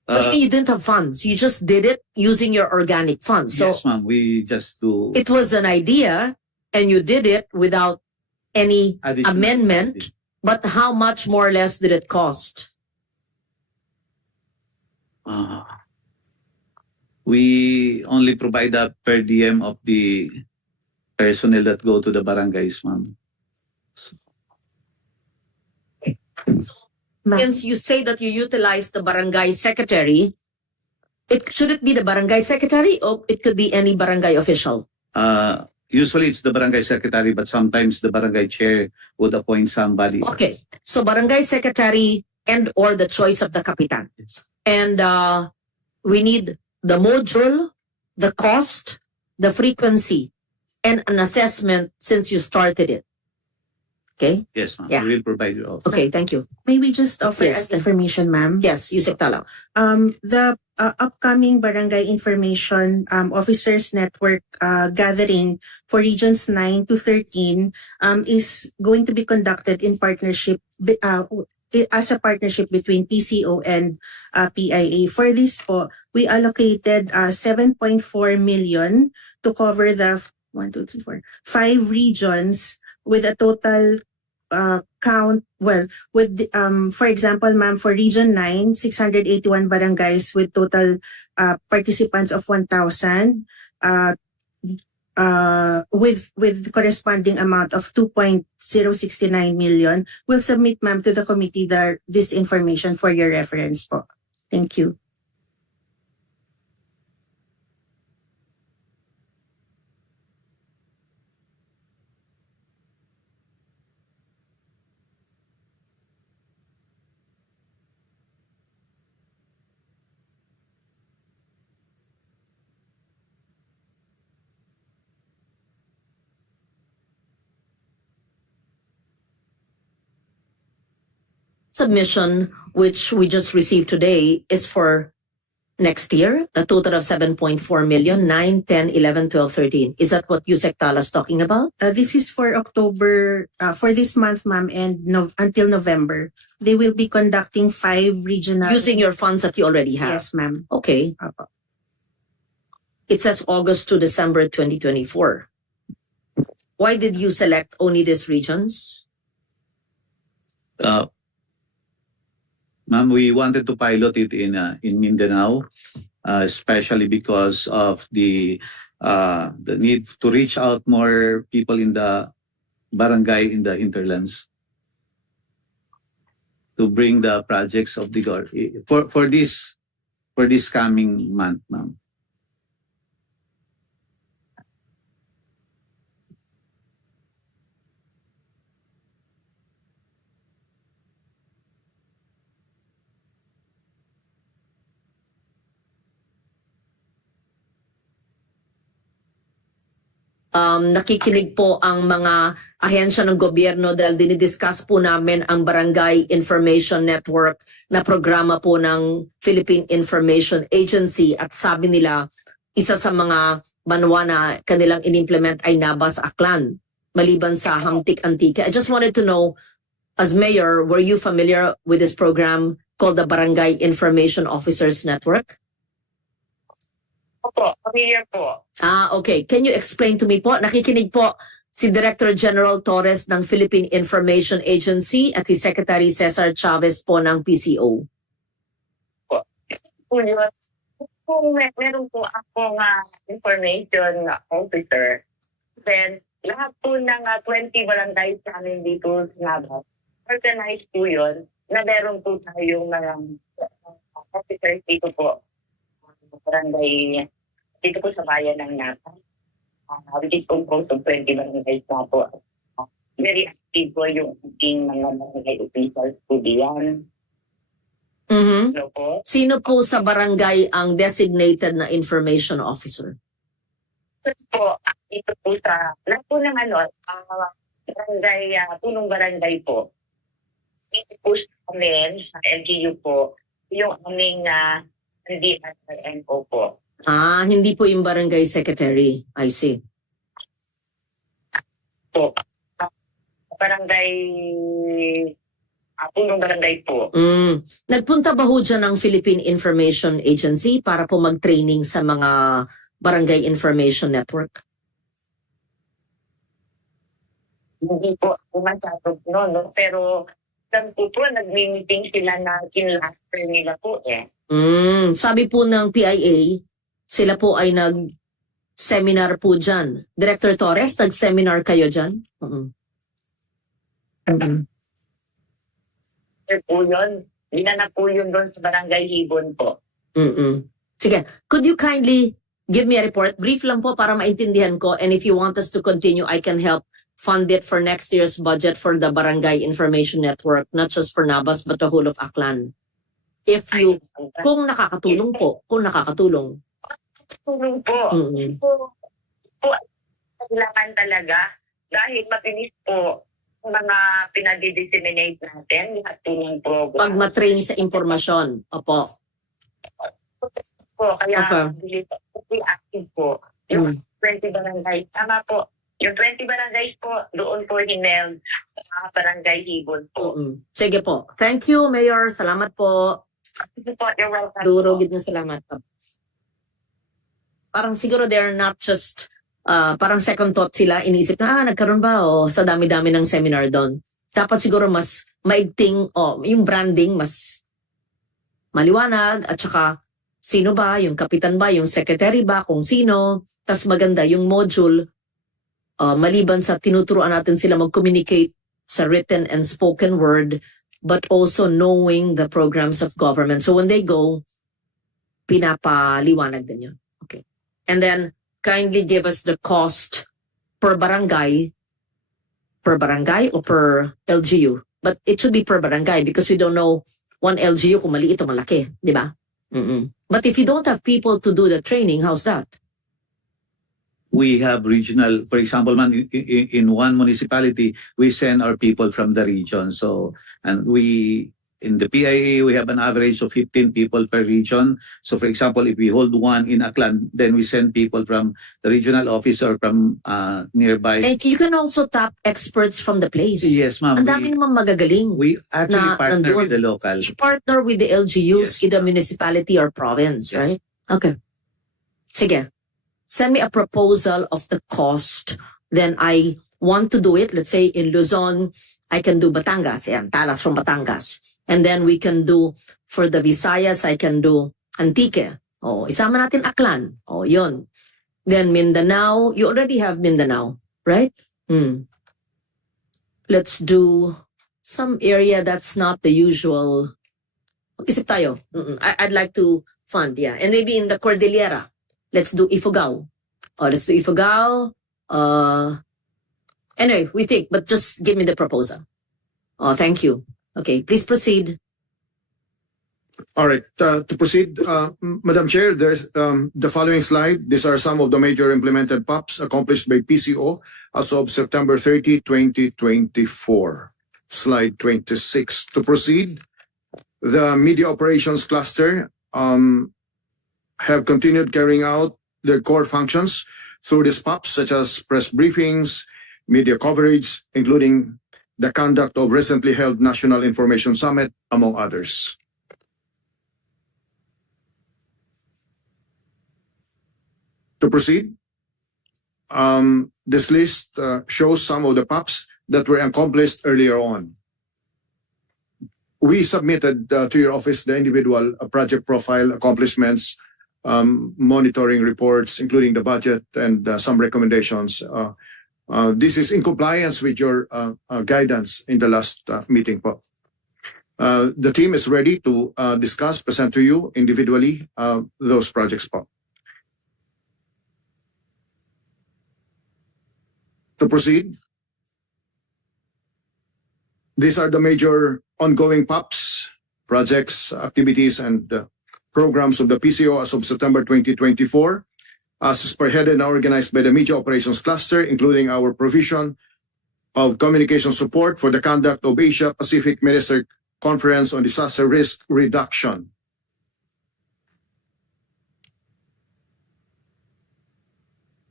What do you mean you didn't have funds? You just did it using your organic funds. So Yes, ma'am. We just do it was an idea and you did it without any additional- amendment. But how much more or less did it cost? We only provide a per diem of the personnel that go to the barangays, ma'am. Since you say that you utilize the barangay secretary, should it be the barangay secretary or it could be any barangay official? Usually it's the barangay secretary, but sometimes the barangay chair would appoint somebody. Okay, so barangay secretary and or the choice of the kapitan. Yes. And we need the module, the cost, the frequency, and an assessment since you started it. Okay? Yes, ma'am. Yeah. We will provide you all. Okay, thank you. May we just offer Yes. as information, ma'am? Yes, Yusek Tala. The upcoming barangay information officers network gathering for regions 9 to 13 is going to be conducted in partnership as a partnership between PCO and PIA. For this po, we allocated 7.4 million to cover the 5 regions with a total count, for example, ma'am, for Region 9, 681 barangays with total participants of 1,000, with corresponding amount of 2.069 million. We'll submit, ma'am, to the committee this information for your reference po. Thank you. Submission, which we just received today, is for next year, a total of 7.4 million, 9, 10, 11, 12, 13. Is that what Yusek Tala is talking about? This is for October, for this month, ma'am, and until November. They will be conducting 5 regional. Using your funds that you already have? Yes, ma'am. Okay. Apo. It says August to December 2024. Why did you select only these regions? Ma'am, we wanted to pilot it in Mindanao, especially because of the need to reach out more people in the barangay in the hinterlands to bring the projects of the for this coming month, ma'am. nakikinig po ang mga ahensya ng gobyerno dahil dinidiscuss po namin ang Barangay Information Network na programa po ng Philippine Information Agency at sabi nila isa sa mga banwa na kanilang inimplement ay Nabas Aklan maliban sa Hamtik Antique. I just wanted to know, as mayor, were you familiar with this program called the Barangay Information Officers Network? Opo, familiar po. Okay. Can you explain to me po? Nakikinig po si Director General Torres ng Philippine Information Agency at si Secretary Cesar Chavez po ng PCO. Kung meron po akong information officer, then lahat po ng 20 barangays namin dito sa Nabas, organized po yun na meron po tayong mga officers dito po. Barangay dito po sa bayan ng Nabas, which is composed of 20 barangays na po. Very active po yung ating mga barangay officials po diyan. Mhm. Ano po? Sino po sa barangay ang designated na information officer? Po, dito po sa lahat po ng barangay, punong barangay po. Dito po sa amin, sa LGU po, yung aming NDSRNO po. Hindi po yung barangay secretary. I see. Po, barangay, punong barangay po. Nagpunta ba ho dyan ng Philippine Information Agency para po mag-training sa mga Barangay Information Network? Hindi po ako masyadong no? Pero alam po nag-meeting sila na kinlaster nila po eh. Sabi po ng PIA, sila po ay nag-seminar po dyan. Director Torres, nag-seminar kayo dyan? Po yun, binanap po yun doon sa Barangay Hibon po. Sige, could you kindly give me a report? Brief lang po para maintindihan ko, and if you want us to continue, I can help fund it for next year's budget for the Barangay Information Network, not just for Nabas but the whole of Aklan. Kung nakakatulong po, kung nakakatulong. Tulong po. Po, kailangan talaga dahil matinis po ang mga pinadi-disseminate natin, lahat po ng program. Pag matrain sa impormasyon, opo. Po, kaya Okay. active po. Yung 20 barangays, tama po. Yung 20 barangays po, doon po hineld sa Barangay Hibon po. Sige po. Thank you, Mayor. Salamat po. Sige po, you're welcome Duro, po. gid na salamat. Parang siguro they're not just, parang second thought sila, iniisip na, nagkaroon ba? O sa dami-dami ng seminar doon. Dapat siguro mas maigting, yung branding mas maliwanag, at saka sino ba, yung kapitan ba, yung secretary ba, kung sino. Tas maganda yung module, maliban sa tinuturuan natin sila mag-communicate sa written and spoken word, but also knowing the programs of government. So when they go, pinapaliwanag din yun. Okay. And then, kindly give us the cost per barangay or per LGU. But it should be per barangay because we don't know one LGU kung maliit o malaki, di ba? But if you don't have people to do the training, how's that? We have regional, for example, in one municipality, we send our people from the region. So, and in the PIA, we have an average of 15 people per region. So, for example, if we hold one in Aklan, then we send people from the regional office or from nearby. And you can also tap experts from the place. Yes, ma'am. Ang dami naman magagaling. We actually na partner nandun. with the local. You partner with the LGUs, Yes. either municipality or province, Yes. right? Okay. Sige. Send me a proposal of the cost. Then I want to do it. Let's say in Luzon, I can do Batangas. Yan, Talas from Batangas. And then we can do, for the Visayas, I can do Antique. Isama natin Aklan. Yun. Then Mindanao, you already have Mindanao, right? Let's do some area that's not the usual. Mag-isip tayo. I'd like to fund, yeah. And maybe in the Cordillera, let's do Ifugao. Let's do Ifugao. Anyway, we think, but just give me the proposal. Thank you. Okay, please proceed. All right, to proceed, Madam Chair, there's the following slide. These are some of the major implemented POPs accomplished by PCO as of September 30, 2024. Slide 26. To proceed, the media operations cluster have continued carrying out their core functions through these POPs, such as press briefings, media coverage, including the conduct of recently held National Information Summit, among others. To proceed, this list shows some of the POPs that were accomplished earlier on. We submitted to your office the individual project profile accomplishments, monitoring reports, including the budget and some recommendations. This is in compliance with your guidance in the last meeting. The team is ready to discuss, present to you individually those projects. To proceed, these are the major ongoing POPs, projects, activities, and programs of the PCO as of September 2024, as spearheaded and organized by the Media Operations Cluster, including our provision of communication support for the conduct of Asia Pacific Minister Conference on Disaster Risk Reduction.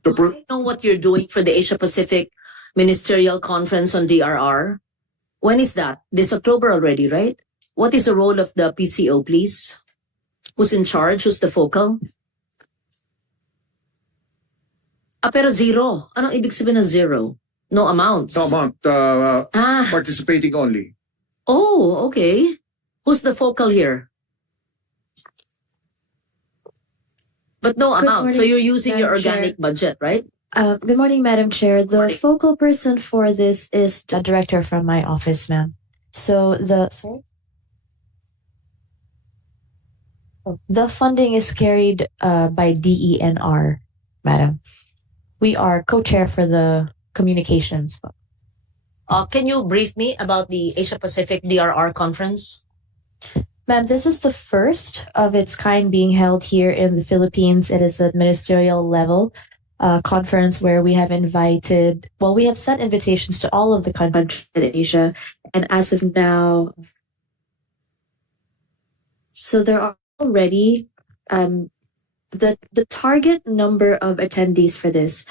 I know what you're doing for the Asia Pacific Ministerial Conference on DRR. When is that? This October already, right? What is the role of the PCO, please? Who's in charge? Who's the focal? Pero zero. Anong ibig sabihin ng zero? No amounts? No amount, participating only. Oh, okay. Who's the focal here? But no Good amount. So morning, you're using your Madam Chair. organic budget, right? Good morning, Madam Chair. The Morning. focal person for this is the director from my office, ma'am. So the funding is carried by DENR, madam. We are co-chair for the communications. Can you brief me about the Asia Pacific DRR conference? Ma'am, this is the first of its kind being held here in the Philippines. It is a ministerial level conference where we have we have sent invitations to all of the countries in Asia. And as of now, so there are already, the target number of attendees for this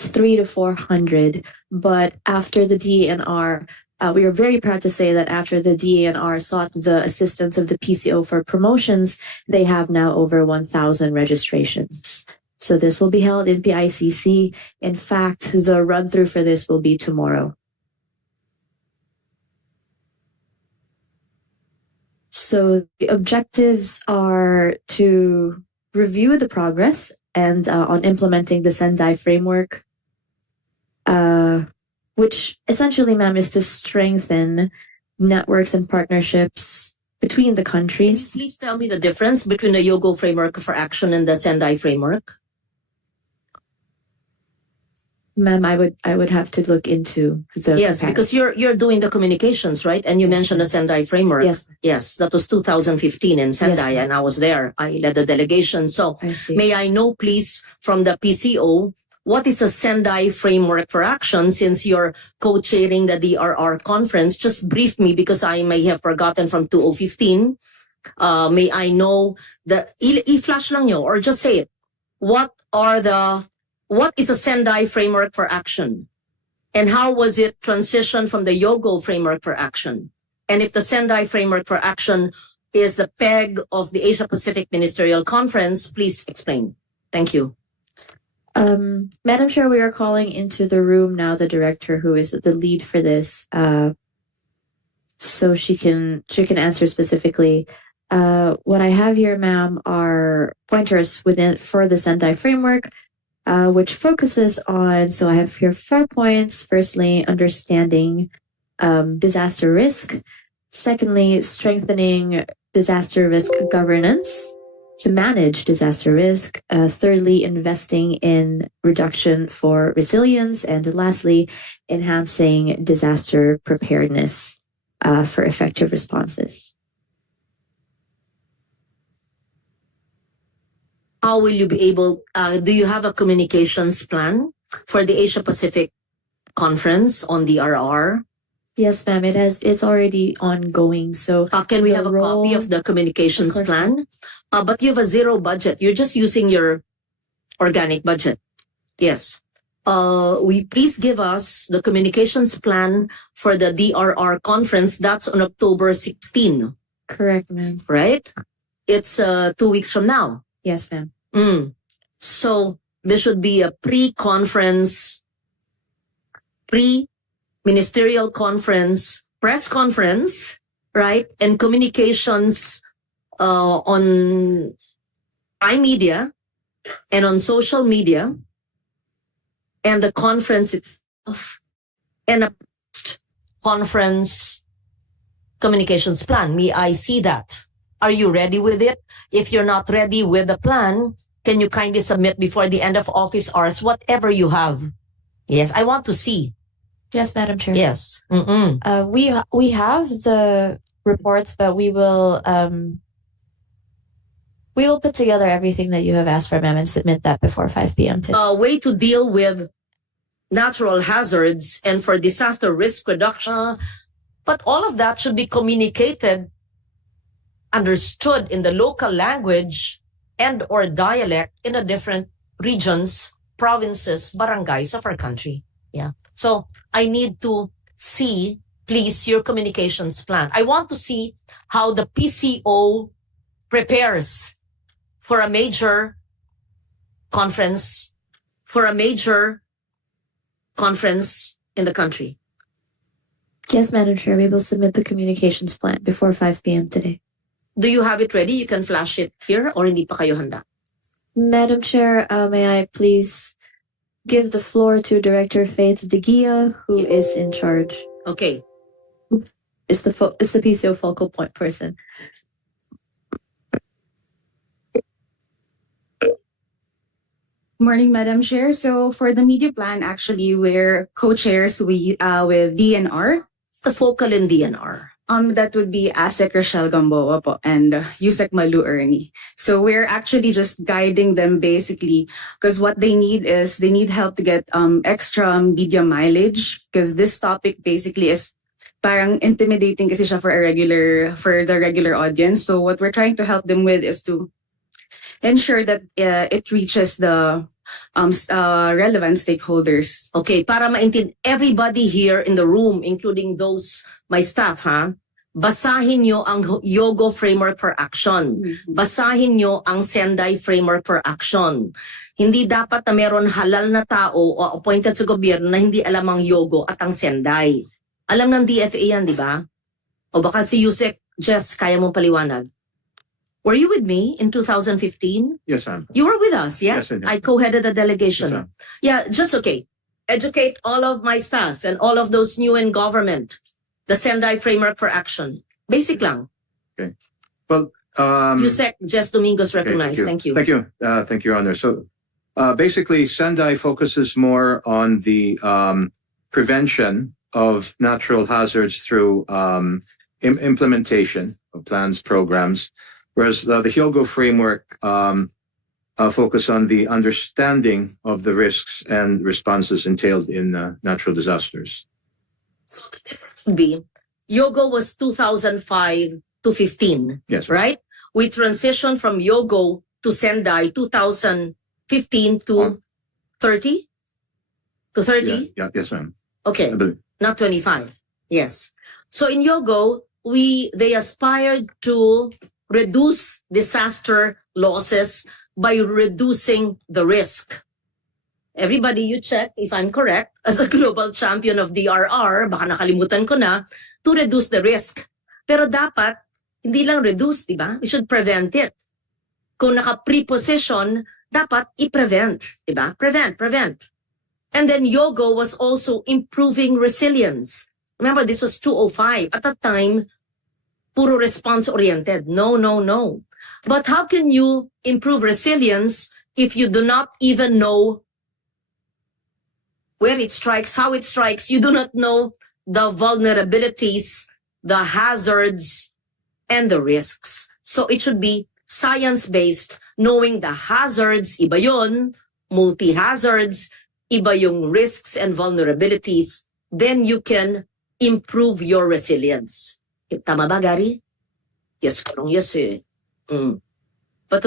is 300 to 400. But after the DNR, we are very proud to say that after the DNR sought the assistance of the PCO for promotions, they have now over 1,000 registrations. So this will be held in PICC. In fact, the run-through for this will be tomorrow. So the objectives are to review the progress and on implementing the Sendai framework, which essentially, ma'am, is to strengthen networks and partnerships between the Can you countries. please tell me the difference between the Yogo Framework for Action and the Sendai Framework? Ma'am, I would have to look into the Yes, comparison. because you're doing the communications, right? And you Yes, mentioned the Sendai Framework. Yes, Yes, that was 2015 in Sendai, ma'am. and I was there. I led the delegation. So I see. may I know, please, from the PCO, what is a Sendai Framework for Action, since you're co-chairing the DRR conference? Just brief me, because I may have forgotten from 2015. May I know i-flash lang nyo, or just say it. What is a Sendai Framework for Action? And how was it transitioned from the Yogo Framework for Action? And if the Sendai Framework for Action is the peg of the Asia Pacific Ministerial Conference, please explain. Thank you. Madam Chair, we are calling into the room now the director who is the lead for this, so she can answer specifically. What I have here, ma'am, are pointers for the Sendai framework, which focuses on. So I have here 4 points. Firstly, understanding disaster risk. Secondly, strengthening disaster risk governance to manage disaster risk. Thirdly, investing in reduction for resilience. And lastly, enhancing disaster preparedness for effective responses. how will you be able, do you have a communications plan for the Asia Pacific Conference on the RR? Yes, ma'am. It's already ongoing. So Can we the have a copy role- of the communications Of course, plan? But you have a zero budget. You're just using your organic budget. Yes. We please give us the communications plan for the DRR conference. That's on October 16, Correct, ma'am. right? It's 2 weeks from now. Yes, ma'am. So there should be a pre-conference, pre-ministerial conference, press conference, right? And communications on iMedia and on social media, and the conference itself, and a conference communications plan. May I see that? Are you ready with it? If you're not ready with the plan, can you kindly submit before the end of office hours whatever you have? Yes, I want to see. Yes, Madam Chair. Yes. We have the reports, but we will put together everything that you have asked for, ma'am, and submit that before 5 p.m. today. A way to deal with natural hazards and for disaster risk reduction. But all of that should be communicated, understood in the local language and or dialect in the different regions, provinces, barangays of our country. Yeah. So I need to see, please, your communications plan. I want to see how the PCO prepares for a major conference, in the country. Yes, Madam Chair. We will submit the communications plan before 5 p.m. today. Do you have it ready? You can flash it here, or hindi pa kayo handa? Madam Chair, may I please give the floor to Director Faith De Guia, who is in charge. Okay. Is the PCO focal point person. Morning, Madam Chair. So for the media plan, actually, we're co-chairs with DNR. It's the focal in DNR. That would be ASEC Rochelle Gamboa po, and USEC Malu Ernie. So we're actually just guiding them basically because what they need is they need help to get extra media mileage because this topic basically is parang intimidating kasi siya for the regular audience. So what we're trying to help them with is to ensure that it reaches the relevant stakeholders. Okay, para maintindihan everybody here in the room, including those my staff, basahin nyo ang Yogo Framework for Action. Basahin nyo ang Sendai Framework for Action. Hindi dapat na meron halal na tao o appointed sa gobyerno na hindi alam ang Yogo at ang Sendai. Alam ng DFA yan, di ba? O baka si Yusek, Jess, kaya mong paliwanag. Were you with me in 2015? Yes, ma'am. You were with us, yeah? Yes, I did. I co-headed the delegation. Yes, ma'am. Yeah, just okay. Educate all of my staff and all of those new in government. The Sendai Framework for Action. Basic lang. Well, Yusek, Jess Domingos recognized. Thank you. Thank you. Thank you, Your Honor. So basically, Sendai focuses more on the prevention of natural hazards through implementation of plans, programs, whereas the Hyogo framework focus on the understanding of the risks and responses entailed in natural disasters. So the difference would be, Yogo was 2005 to 15, Yes. right? We transitioned from Yogo to Sendai 2015 to 30? To 30? Yeah. Yes, ma'am. Okay. I believe. Not 25. Yes. So in Yogo, they aspired to reduce disaster losses by reducing the risk. Everybody, you check if I'm correct, as a global champion of DRR, baka nakalimutan ko na, to reduce the risk. Pero dapat, hindi lang reduce, di ba? We should prevent it. Kung naka-preposition, dapat i-prevent, di ba? Prevent. And then Yogo was also improving resilience. Remember, this was 2005. At that time, puro response-oriented. No. But how can you improve resilience if you do not even know where it strikes, how it strikes? You do not know the vulnerabilities, the hazards, and the risks. So it should be science-based knowing the hazards, iba yon, multi-hazards, iba yung risks and vulnerabilities, then you can improve your resilience. Tama ba, Gary? Yes, karong yes eh. But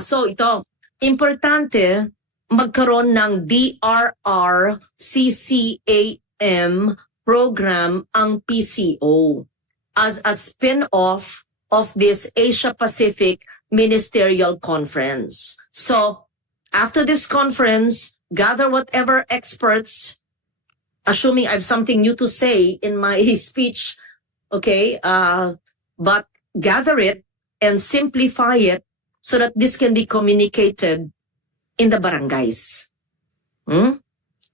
so ito, importante magkaroon ng DRRCCAM program ang PCO as a spin-off of this Asia-Pacific Ministerial Conference. So, after this conference, gather whatever experts, assuming I have something new to say in my speech, okay, but gather it and simplify it so that this can be communicated in the barangays.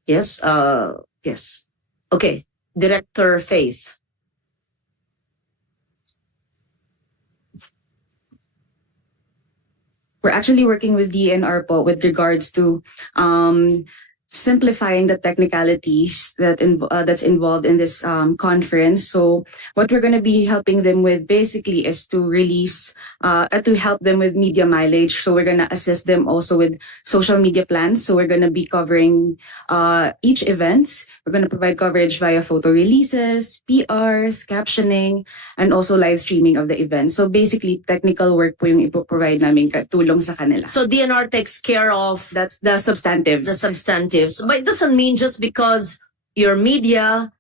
Yes, yes. Okay, Director Faith. We're actually working with DNR po with regards to simplifying the technicalities that's involved in this conference. So what we're going to be helping them with basically is to release, to help them with media mileage. So we're going to assist them also with social media plans. So we're going to be covering each events. We're going to provide coverage via photo releases, PRs, captioning, and also live streaming of the event. So basically, technical work po yung ipoprovide namin tulong sa kanila. So DNR takes care of That's the substantives. the substantives. But it doesn't mean just because you're media,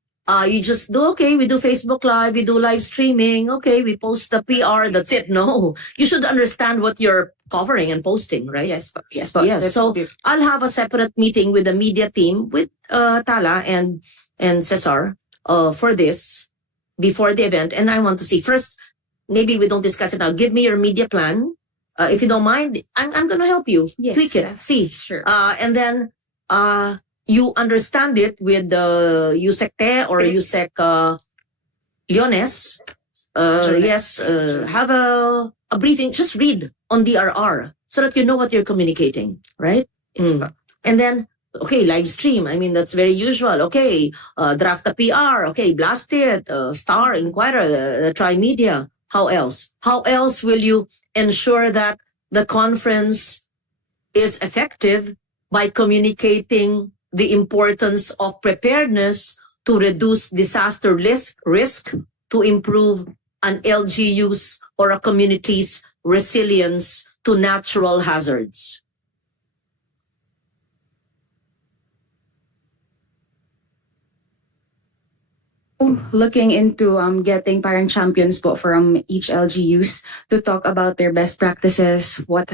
you just do, okay, we do Facebook Live, we do live streaming, okay, we post the PR, that's it. No, you should understand what you're covering and posting, right? Yes, po. Yes, po. Yes, so I'll have a separate meeting with the media team, with Tala and Cesar for this before the event. And I want to see, first, maybe we don't discuss it now. Give me your media plan. If you don't mind, I'm going to help you. Yes, tweak it, yes, see. sure. And then you understand it with the USEC-TE or USEC Leones. Yes, have a briefing. Just read on DRR so that you know what you're communicating, right? And then, okay, live stream. I mean, that's very usual. Okay, draft a PR. Okay, blast it. Star, Inquirer, Tri-Media. How else? How else will you ensure that the conference is effective by communicating the importance of preparedness to reduce disaster risk to improve an LGU's or a community's resilience to natural hazards? Looking into getting parang champions po from each LGUs to talk about their best practices, what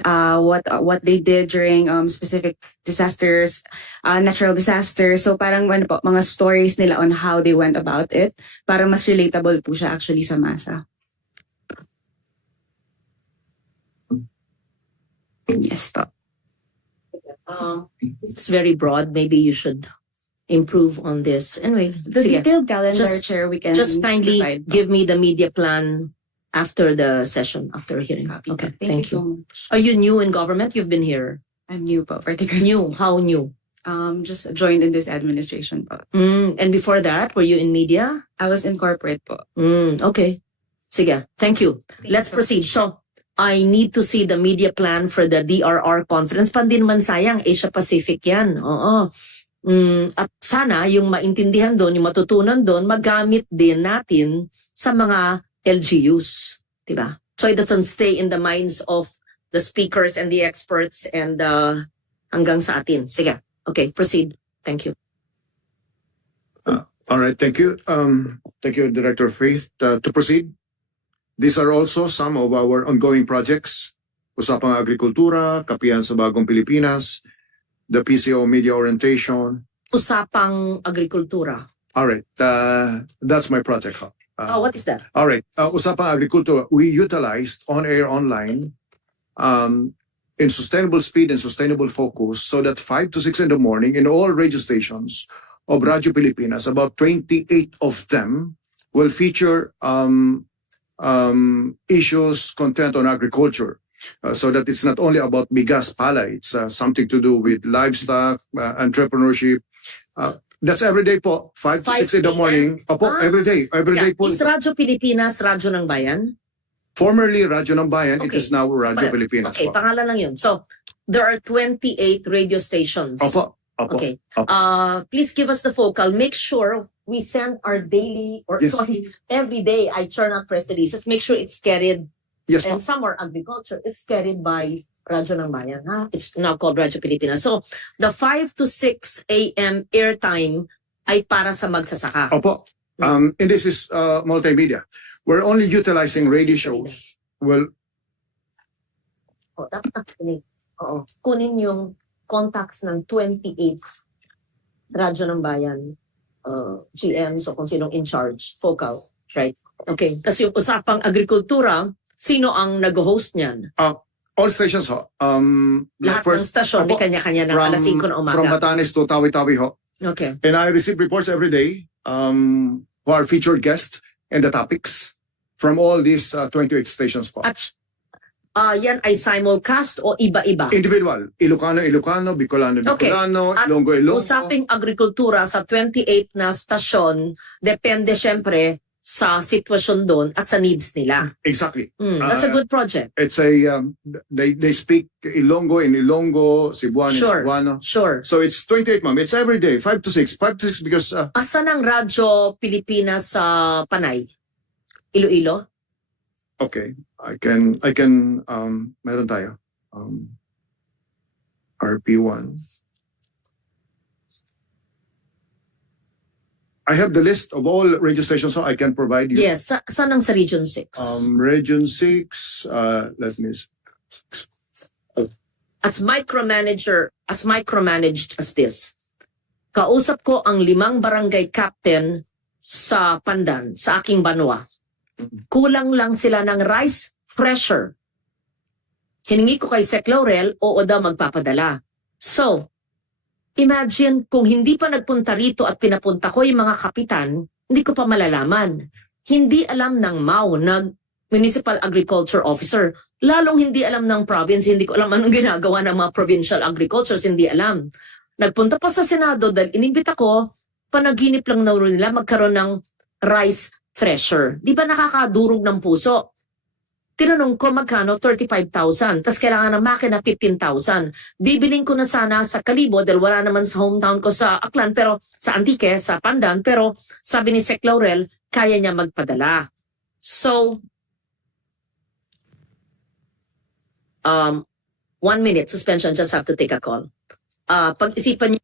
they did during specific disasters, natural disasters. So parang ano po, mga stories nila on how they went about it para mas relatable po siya actually sa masa. Yes po. This is very broad. Maybe you should improve on this. Anyway, The sige. detailed calendar, Just- Chair, we can Just kindly provide po. give me the media plan after the session, after hearing. Copy. Okay, Thank you so much. Are you new in government? You've been here. I'm new po, particularly. New? How new? Just joined in this administration po. And before that, were you in media? I was in corporate po. Okay. Sige, thank you. Let's proceed. So, I need to see the media plan for the DRR conference. Pan din man sayang, Asia Pacific yan. Oo. At sana yung maintindihan doon, yung matutunan doon, magamit din natin sa mga LGUs. Diba? So it doesn't stay in the minds of the speakers and the experts and hanggang sa atin. Sige. Okay, proceed. Thank you. All right, thank you. Thank you, Director Faith. To proceed, these are also some of our ongoing projects. Usapang Agrikultura, Kapihan sa Bagong Pilipinas, the PCO Media Orientation. Usapang Agrikultura. All right, that's my project. What is that? All right, Usapang Agrikultura, we utilized on-air online in sustainable speed and sustainable focus so that 5 to 6 in the morning in all radio stations of Radio Pilipinas, about 28 of them will feature issues, content on agriculture. So that it's not only about bigas pala, it's something to do with livestock, entrepreneurship. That's every day po, 5 to 6 in the morning. Opo, every day Yeah. po. Is Radyo Pilipinas Radyo ng Bayan? Formerly Radyo ng Bayan, it Okay. is now Radyo Super. Pilipinas Okay, po. pangalan lang yun. So, there are 28 radio stations. Opo. Opo. Okay. Opo. Please give us the focal. Make sure we send our daily or Yes. sorry, every day I churn out press releases. Make sure it's carried, Yes, and po. some are agriculture. It's carried by Radyo ng Bayan. Ha? It's now called Radyo Pilipinas. So, the 5 to 6 a.m. airtime ay para sa magsasaka. Opo. And this is multimedia. We're only utilizing radio shows. Well, O, dapat nakikinig. Oo. Kunin yung contacts ng 28 Radyo ng Bayan, GMs o kung sinong in charge, focal, right? Okay. Kasi yung usapang agrikultura, sino ang nag-host niyan? all stations ho. Lahat ng stasyon, may Opo. kanya-kanya ng alas 5 na From umaga. Batanes to Tawi-Tawi ho. Okay. And I receive reports every day who are featured guests and the topics from all these 28 stations po. At yan ay simulcast o iba-iba? Individual. Ilocano, Bicolano, Okay. Bicolano, At Ilonggo. Usaping agrikultura sa 28 na stasyon, depende syempre sa sitwasyon doon at sa needs nila. Exactly. That's a good project. It's a, they speak Ilonggo in Ilonggo, Cebuano in Sure. Cebuano. Sure. So it's 28 ma'am. It's every day, 5 to 6. 5 to 6 because Asan ang Radyo Pilipinas sa Panay? Iloilo? okay, I can meron tayo. RP1. I have the list of all radio stations so I can provide you. Yes. Saan ang sa Region 6? Region 6, let me see. As micromanaged as this, kausap ko ang 5 barangay captain sa Pandan, sa aking banwa. Kulang lang sila ng rice thresher. Hiningi ko kay Sec Laurel, oo daw magpapadala. So, imagine kung hindi pa nagpunta rito at pinapunta ko yung mga kapitan, hindi ko pa malalaman. Hindi alam ng MAU, ng Municipal Agriculture Officer. Lalong hindi alam ng province, hindi ko alam anong ginagawa ng mga provincial agricultures, hindi alam. Nagpunta pa sa Senado dahil inimbita ko, panaginip lang na nila magkaroon ng rice thresher. Di ba nakakadurog ng puso? Tinanong ko magkano, 35,000. Tapos kailangan ng makina, 15,000. Bibiling ko na sana sa Kalibo dahil wala naman sa hometown ko sa Aklan, pero sa Antique, sa Pandan. Pero sabi ni Sec Laurel, kaya niya magpadala. So, 1 minute suspension, just have to take a call. Pag-isipan niyo.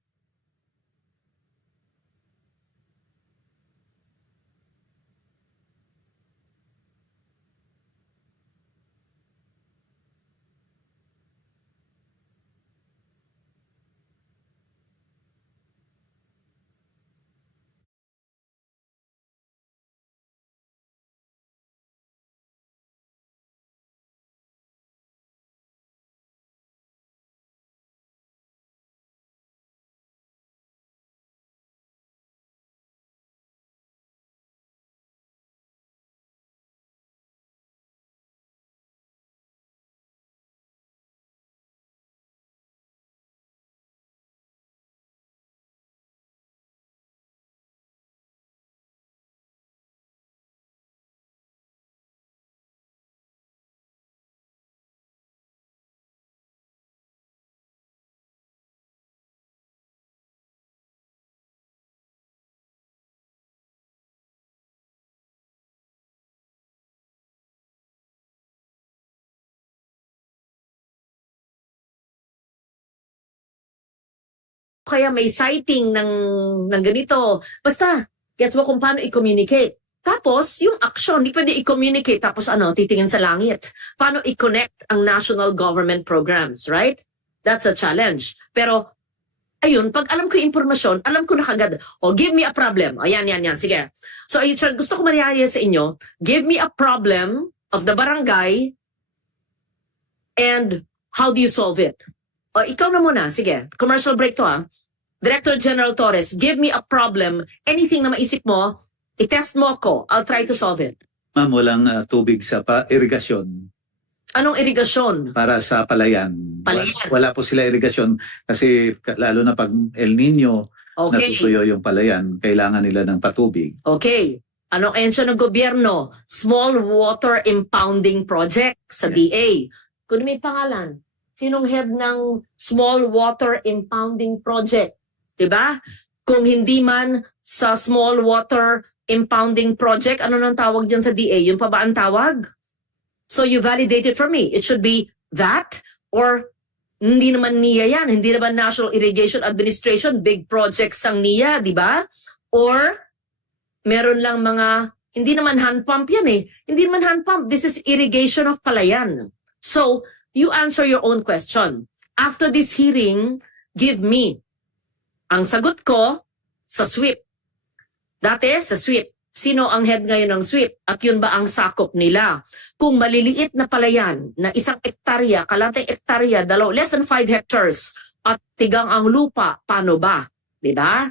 Kaya may sighting ng ganito. Basta, gets mo kung paano i-communicate. Tapos, yung action, di pwede i-communicate tapos titingin sa langit. Paano i-connect ang national government programs, right? That's a challenge. Pero, ayun, pag alam ko yung impormasyon, alam ko na kagad, give me a problem. Ayan, sige. So, ayun, gusto ko mangyari sa inyo, give me a problem of the barangay and how do you solve it? O, ikaw na muna, sige. Commercial break to Director General Torres, give me a problem. Anything na maisip mo, i-test mo ako. I'll try to solve it. Ma'am, walang tubig sa irigasyon Anong irigasyon? para sa palayan. Palayan. Wala po sila irigasyon kasi lalo na pag El Nino, Okay. natutuyo yung palayan, kailangan nila ng patubig. Okay. Anong ahensya ng gobyerno? Small Water Impounding Project sa DA. Kung may pangalan, sinong head ng Small Water Impounding Project? Diba? Kung hindi man sa Small Water Impounding Project, ano nang tawag dyan sa DA? Yung pa ba ang tawag? So you validate it for me. It should be that or hindi naman NIA yan. Hindi naman National Irrigation Administration, big projects ang NIA, di ba? Or meron lang mga, hindi naman hand pump yan eh. Hindi naman hand pump. This is irrigation of palayan. So, you answer your own question. After this hearing, give me. Ang sagot ko, sa SWIP. Dati, sa SWIP. Sino ang head ngayon ng SWIP? At yun ba ang sakop nila? Kung maliliit na palayan na 1 hektarya, kalating hektarya, less than 5 hectares, at tigang ang lupa, paano ba? Diba?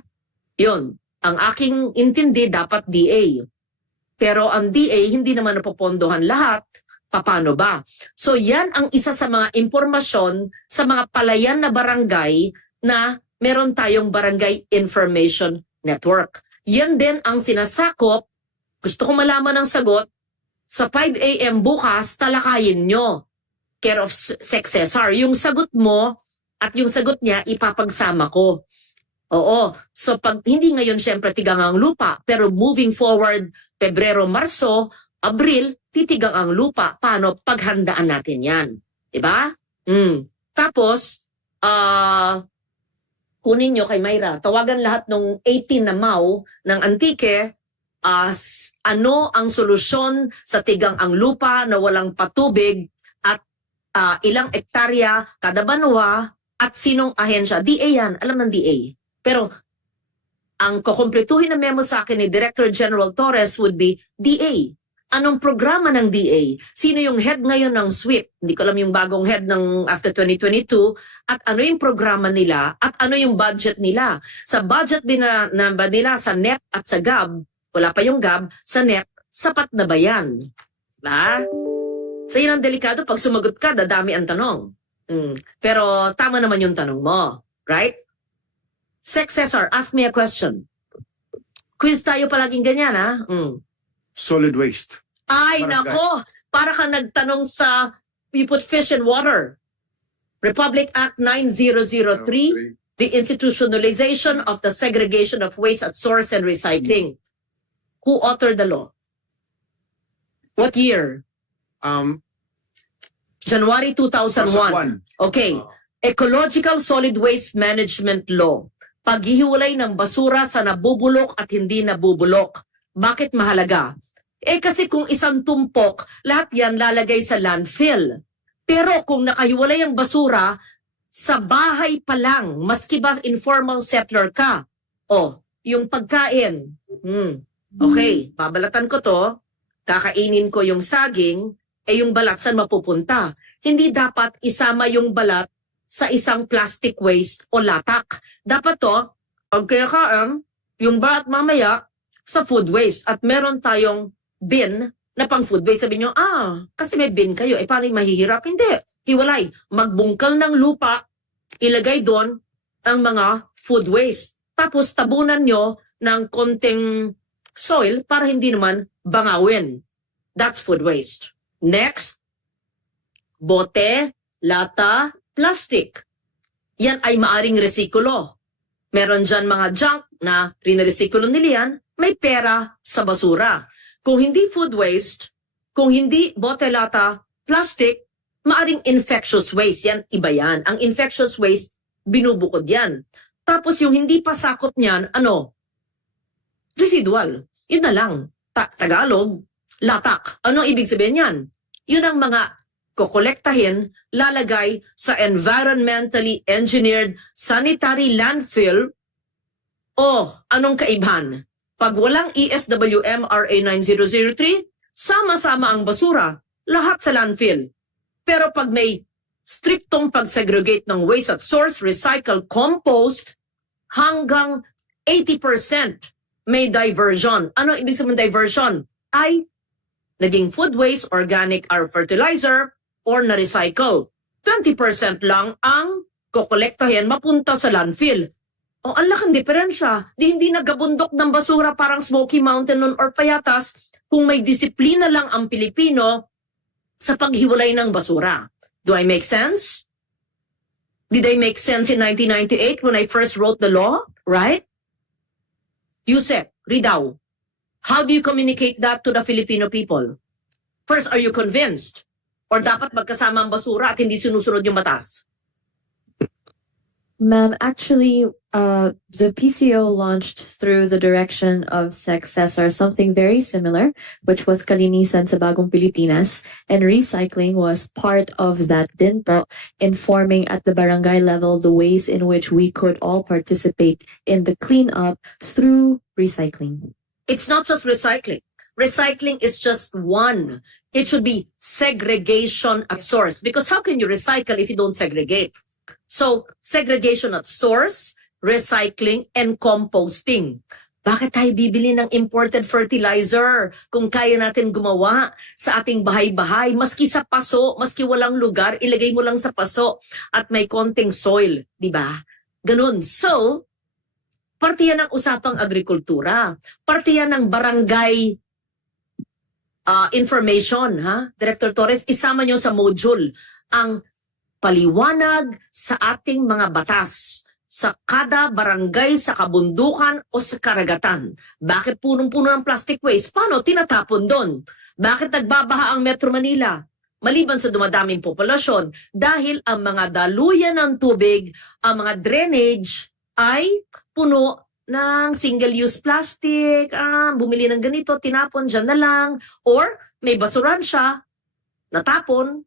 Yun. Ang aking intindi, dapat DA. Pero ang DA, hindi naman napopondohan lahat. Paano ba? So yan ang isa sa mga impormasyon sa mga palayan na barangay na meron tayong Barangay Information Network. Yan din ang sinasakop. Gusto ko malaman ang sagot. Sa 5 a.m. bukas, talakayin nyo. Care of successor. Yung sagot mo at yung sagot niya, ipapagsama ko. Oo. So pag hindi ngayon syempre tigang ang lupa, pero moving forward, Pebrero, Marso, Abril, titigang ang lupa. Paano? Paghandaan natin yan. Diba? Tapos, kunin nyo kay Mayra, tawagan lahat ng 18 na MAU ng Antique, ano ang solusyon sa tigang ang lupa na walang patubig at ilang hektarya kada banwa at sinong ahensya. DA yan, alam ng DA. Pero ang kukumpletuhin na memo sa akin ni Director General Torres would be DA. Anong programa ng DA? Sino yung head ngayon ng SWIP? Hindi ko alam yung bagong head ng after 2022. At ano yung programa nila? At ano yung budget nila? Sa budget nila sa NEP at sa GAB, wala pa yung GAB, sa NEP, sapat na ba yan? Diba? So yun ang delikado. Pag sumagot ka, dadami ang tanong. Pero tama naman yung tanong mo. Right? Successor, ask me a question. Quiz tayo palaging ganyan, ha? Solid waste. Ay, Barangay. nako! Para ka nagtanong sa we put fish in water. Republic Act 9003, the institutionalization of the segregation of waste at source and recycling. Who authored the law? What year? January 2001. 2001. Okay. Ecological Solid Waste Management Law. Paghihiwalay ng basura sa nabubulok at hindi nabubulok. Bakit mahalaga? Kasi kung isang tumpok, lahat yan lalagay sa landfill. Pero kung nakahiwalay ang basura, sa bahay pa lang, maski ba informal settler ka, yung pagkain. Okay, babalatan ko to, kakainin ko yung saging, yung balat saan mapupunta? Hindi dapat isama yung balat sa isang plastic waste o latak. Dapat to, pag kinakain, yung balat mamaya sa food waste. At meron tayong bin na pang food waste. Sabi nyo, kasi may bin kayo. Paano yung mahihirap? Hindi. Hiwalay. Magbungkal ng lupa, ilagay doon ang mga food waste. Tapos tabunan nyo ng konting soil para hindi naman bangawin. That's food waste. Next, bote, lata, plastic. Yan ay maaring resikulo. Meron dyan mga junk na rinresikulo nila yan, may pera sa basura. Kung hindi food waste, kung hindi bote, lata, plastic, maaring infectious waste. Yan, iba yan. Ang infectious waste, binubukod yan. Tapos yung hindi pa sakop niyan, residual. Yun na lang. Tagalog, latak. Anong ibig sabihin yan? Yun ang mga kukolektahin, lalagay sa environmentally engineered sanitary landfill. Anong kaibahan? Pag walang ESWM RA 9003, sama-sama ang basura, lahat sa landfill. Pero pag may striktong pag-segregate ng waste at source, recycle, compost, hanggang 80% may diversion. Ano ibig sabihin diversion? Ay naging food waste, organic or fertilizer, or na-recycle. 20% lang ang kukolektahin mapunta sa landfill. O, ang laking diferensya. Hindi nagabundok ng basura parang Smoky Mountain nun or Payatas kung may disiplina lang ang Pilipino sa paghiwalay ng basura. Do I make sense? Did I make sense in 1998 when I first wrote the law? Right? Yusek, Ridaw, how do you communicate that to the Filipino people? First, are you convinced? Or dapat magkasama ang basura at hindi sinusunod yung batas? Ma'am, actually, the PCO launched through the direction of successor something very similar, which was Kalinisan sa Bagong Pilipinas, and recycling was part of that din po, informing at the barangay level the ways in which we could all participate in the cleanup through recycling. It's not just recycling. Recycling is just one. It should be segregation at source. Because how can you recycle if you don't segregate? So, segregation at source, recycling, and composting. Bakit tayo bibili ng imported fertilizer kung kaya natin gumawa sa ating bahay-bahay? Maski sa paso, maski walang lugar, ilagay mo lang sa paso at may konting soil, di ba? Ganun. So, parte yan ng usapang agrikultura. Parte yan ng barangay information, ha? Director Torres, isama nyo sa module ang paliwanag sa ating mga batas sa kada barangay, sa kabundukan o sa karagatan. Bakit punong-puno ng plastic waste? Paano tinatapon doon? Bakit nagbabaha ang Metro Manila? Maliban sa dumadaming populasyon, dahil ang mga daluyan ng tubig, ang mga drainage ay puno ng single-use plastic, bumili ng ganito, tinapon dyan na lang, or may basuran siya, natapon.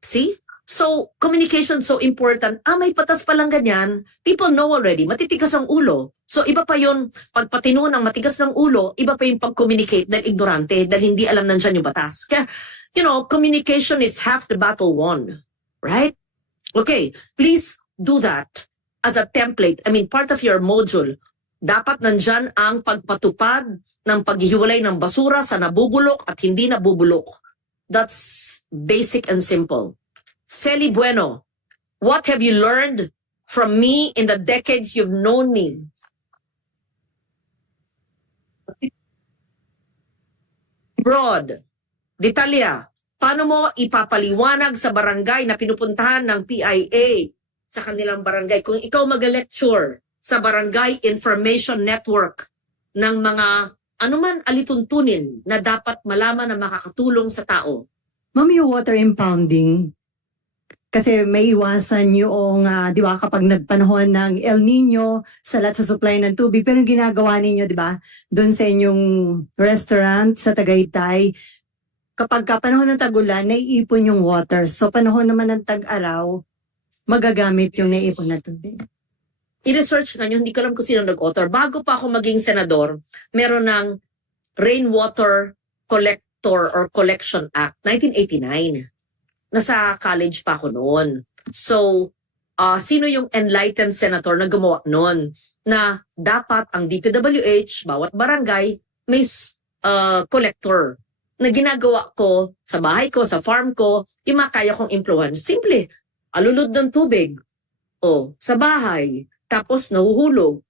See? So, communication so important. May patas palang ganyan. People know already. Matitigas ang ulo. So, iba pa yun, pagpatino ng matigas ng ulo, iba pa yung pag-communicate dahil ignorante, dahil hindi alam nandyan yung batas. Kaya, communication is half the battle won. Right? Okay, please do that as a template. I mean, part of your module. Dapat nandyan ang pagpatupad ng paghihiwalay ng basura sa nabubulok at hindi nabubulok. That's basic and simple. Celi Bueno, what have you learned from me in the decades you've known me? Broad, detalya, paano mo ipapaliwanag sa barangay na pinupuntahan ng PIA sa kanilang barangay? Kung ikaw mag-lecture sa Barangay Information Network ng mga anuman alituntunin na dapat malaman na makakatulong sa tao. Ma'am, yung water impounding, kasi may iwasan yung, di ba, kapag nagpanahon ng El Nino, salat sa supply ng tubig, pero yung ginagawa ninyo, di ba, doon sa inyong restaurant sa Tagaytay, kapag panahon ng tag-ulan, naiipon yung water. So, panahon naman ng tag-araw, magagamit yung naiipon na tubig. I-research na nyo, hindi ko alam kung sino nag-author. Bago pa ako maging senador, meron ng Rainwater Collector or Collection Act, 1989. Nasa college pa ako noon. So, sino yung enlightened senator na gumawa noon? Na dapat ang DPWH, bawat barangay, may collector. Na ginagawa ko sa bahay ko, sa farm ko, yung mga kaya kong influence. Simple, alulod ng tubig. Sa bahay. Tapos nahuhulog,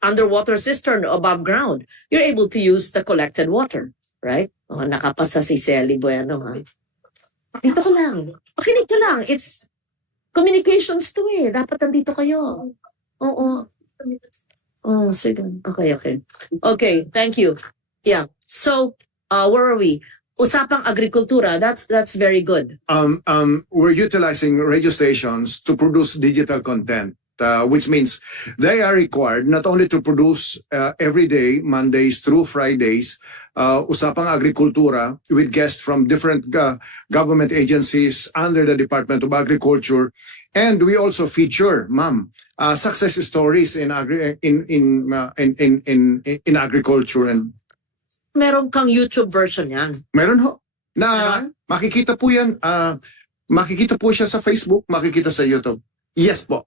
underwater cistern above ground, you're able to use the collected water, right? Nakapasa si Celi Bueno, ha? Dito ka lang. Pakinig ka lang. It's communications to eh. Dapat nandito kayo. Oo. Sige. Okay. Okay, thank you. Yeah. So, where are we? Usapang agrikultura, that's very good. We're utilizing radio stations to produce digital content. Which means they are required not only to produce every day, Mondays through Fridays, Usapang Agrikultura with guests from different government agencies under the Department of Agriculture. And we also feature, ma'am, success stories in agriculture. And Meron kang YouTube version yan. meron ho. Na Meron? makikita po yan, makikita po siya sa Facebook, makikita sa YouTube. Yes po.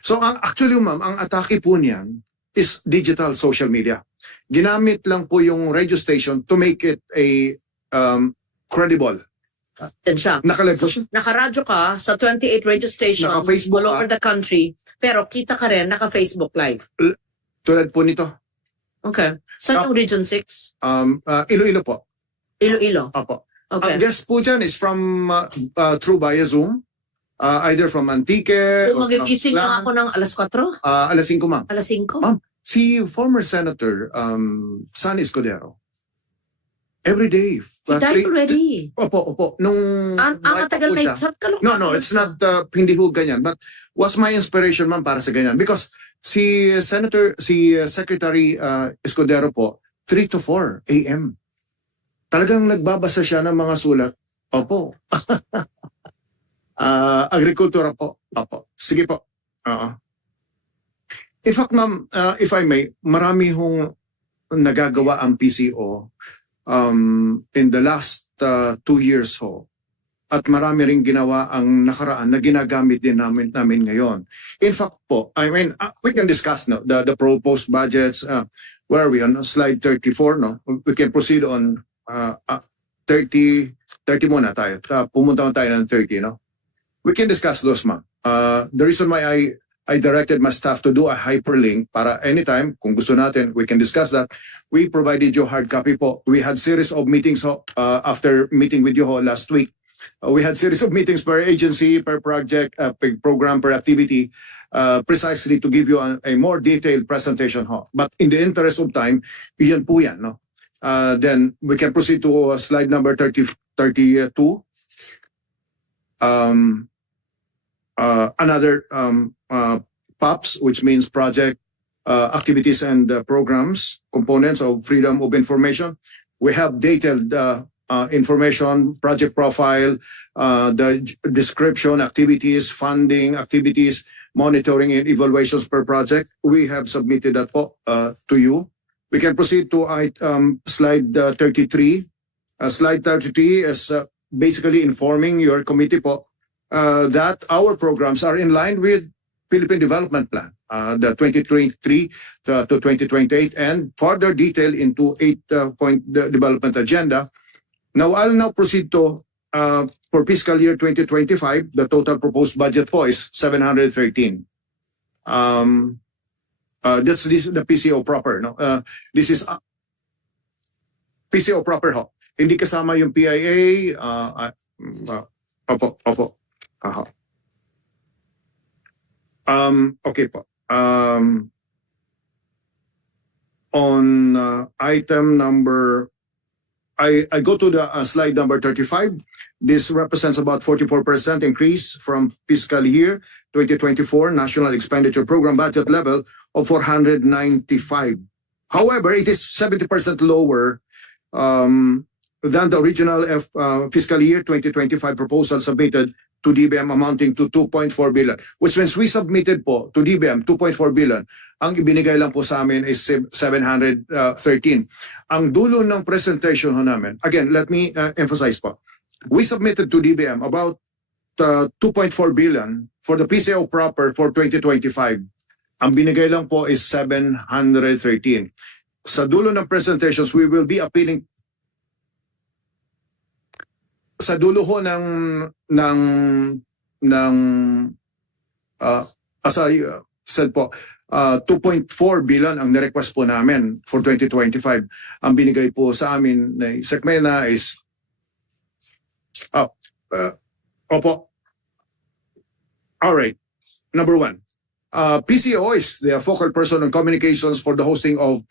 So actually ma'am, ang atake po niyan is digital social media. Ginamit lang po yung radio station to make it a credible. Then siya. Nakalive po siya. Nakaradyo ka sa 28 radio stations Naka-Facebook all over the country, pero kita ka rin naka-Facebook live. Tulad po nito. Okay. Saan yung Region 6? Iloilo po. Iloilo. Opo. Okay. Ang guest po dyan is from through via Zoom. Either from Antique So or magigising from lang ako ng alas 4? alas 5, ma'am. Alas 5? Ma'am, si former Senator San Escudero, every day. He died already. Opo. Nung buhay pa Matagal po na siya. ito. No, it's not, hindi ho ganyan. But was my inspiration, ma'am, para sa ganyan. Because si Secretary Escudero po, 3 to 4 a.m. Talagang nagbabasa siya ng mga sulat. Opo. Agrikultura po. Opo. Sige po. In fact, ma'am, if I may, marami hong nagagawa ang PCO in the last 2 years ho. At marami ring ginawa ang nakaraan na ginagamit din namin ngayon. In fact po, I mean, we can discuss no, the proposed budgets. Where are we on slide 34? No? We can proceed on 30 muna tayo. Pumunta tayo ng 30, no? We can discuss those, ma'am. The reason why I directed my staff to do a hyperlink para anytime, kung gusto natin, we can discuss that. We provided you hard copy po. We had series of meetings after meeting with you last week. We had series of meetings per agency, per project, per program, per activity, precisely to give you a more detailed presentation. But in the interest of time, iyan po yan, no? Then we can proceed to slide number 32. Another POPs, which means project activities and programs, components of freedom of information. We have detailed information, project profile, the description, activities, funding, activities, monitoring and evaluations per project. We have submitted that to you. We can proceed to slide 33. Slide 33 is basically informing your committee that our programs are in line with Philippine Development Plan, the 2023 to 2028, and further detail into 8-point development agenda. Now, I'll now proceed to, for fiscal year 2025, the total proposed budget is 713. That's the PCO proper. No? This is PCO proper. Hindi kasama yung PIA. Opo. Okay po. On item number, I go to the slide number 35. This represents about 44% increase from fiscal year 2024 National Expenditure Program budget level of 495. However, it is 70% lower than the original fiscal year 2025 proposal submitted to DBM amounting to 2.4 billion. Which means we submitted to DBM 2.4 billion. Ang ibinigay lang po sa amin is 713. Ang dulo ng presentation namin, again, let me emphasize po. We submitted to DBM about 2.4 billion for the PCO proper for 2025. Ang binigay lang po is 713. Sa dulo ng presentations, we will be appealing sa dulo ho said po 2.4 billion ang nirequest po namin for 2025. Ang binigay po sa amin na Sekmena is opo. All right. Number 1. PCO is the focal person on communications for the hosting of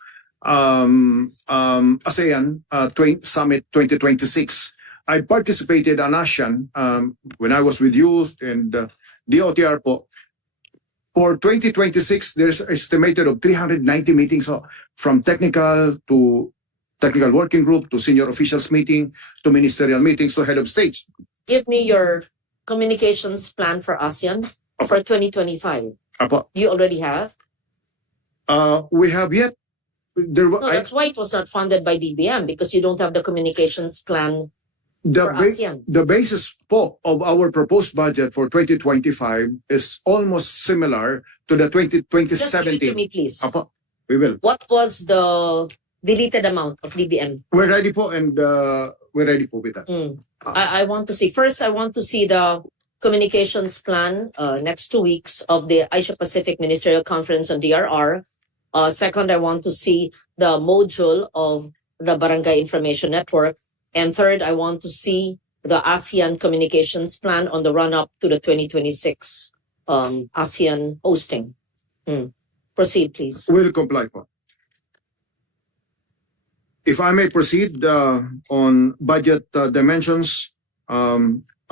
ASEAN Summit 2026. I participated on ASEAN when I was with youth and DOTR po. For 2026, there's estimated of 390 meetings from technical to technical working group to senior officials meeting to ministerial meetings to head of states. Give me your communications plan for ASEAN for 2025. Apo. You already have? We have yet. No, that's why it was not funded by DBM because you don't have the communications plan for ASEAN. The basis po of our proposed budget for 2025 is almost similar to the 2017. Just give it to me, please. Apo, we will. What was the deleted amount of DBM? We're ready po and we're ready po with that. I want to see, first, I want to see the communications plan next 2 weeks of the Asia Pacific Ministerial Conference on DRR. Second, I want to see the module of the Barangay Information Network. And third, I want to see the ASEAN communications plan on the run-up to the 2026 ASEAN hosting. Proceed, please. Will comply po. If I may proceed on budget dimensions,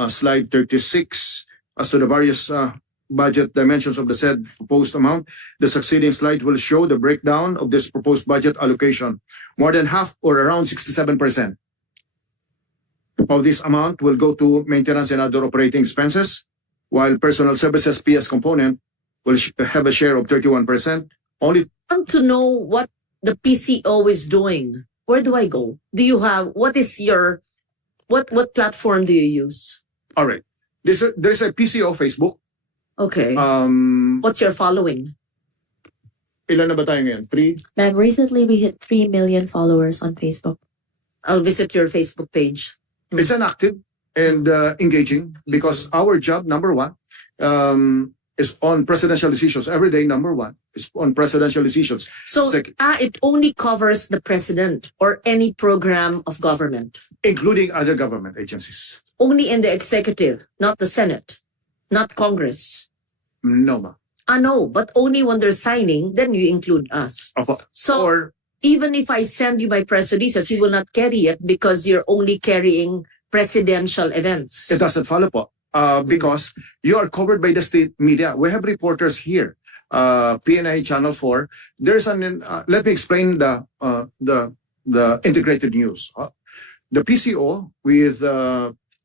slide 36, as to the various budget dimensions of the said proposed amount, the succeeding slide will show the breakdown of this proposed budget allocation. More than half, or around 67%, of this amount will go to maintenance and other operating expenses, while personal services PS component will have a share of 31%. Only I want to know what the PCO is doing. Where do I go? Do you have, what is your, what platform do you use? all right. There's a PCO Facebook. Okay. What's your following? Ilan na ba tayo ngayon? 3? Ma'am, recently we hit 3 million followers on Facebook. I'll visit your Facebook page. It's an active and engaging, because our job, number one, is on presidential decisions. Every day, number one is on presidential decisions. So Sec- it only covers the president or any program of government. including other government agencies. Only in the executive, not the Senate, not Congress. No, ma. No, but only when they're signing, then you include us. Opo. So Or even if I send you my press releases, you will not carry it because you're only carrying presidential events. it doesn't follow po. Because you are covered by the state media. We have reporters here. PNA Channel 4. There's an. Let me explain the integrated news. The PCO with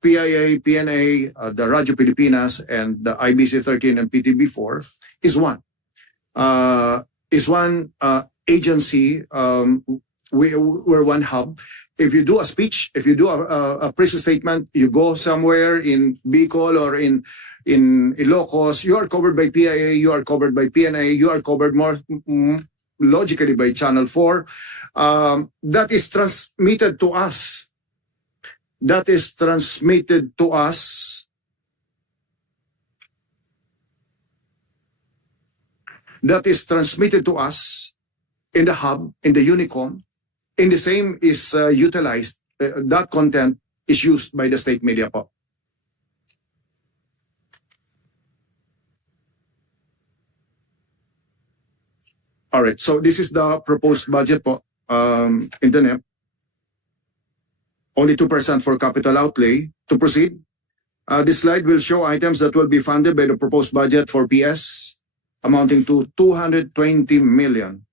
PIA, PNA, the Radyo Pilipinas, and the IBC 13 and PTB4 is one. Agency. We're one hub. If you do a speech, if you do a press statement, you go somewhere in Bicol or in Ilocos, you are covered by PIA, you are covered by PNA, you are covered more logically by Channel 4. That is transmitted to us. That is transmitted to us. That is transmitted to us in the hub, in the Unicom. In the same is utilized, that content is used by the state media po. All right, so this is the proposed budget po, internet. Only 2% for capital outlay. To proceed, this slide will show items that will be funded by the proposed budget for PS, amounting to 220 million.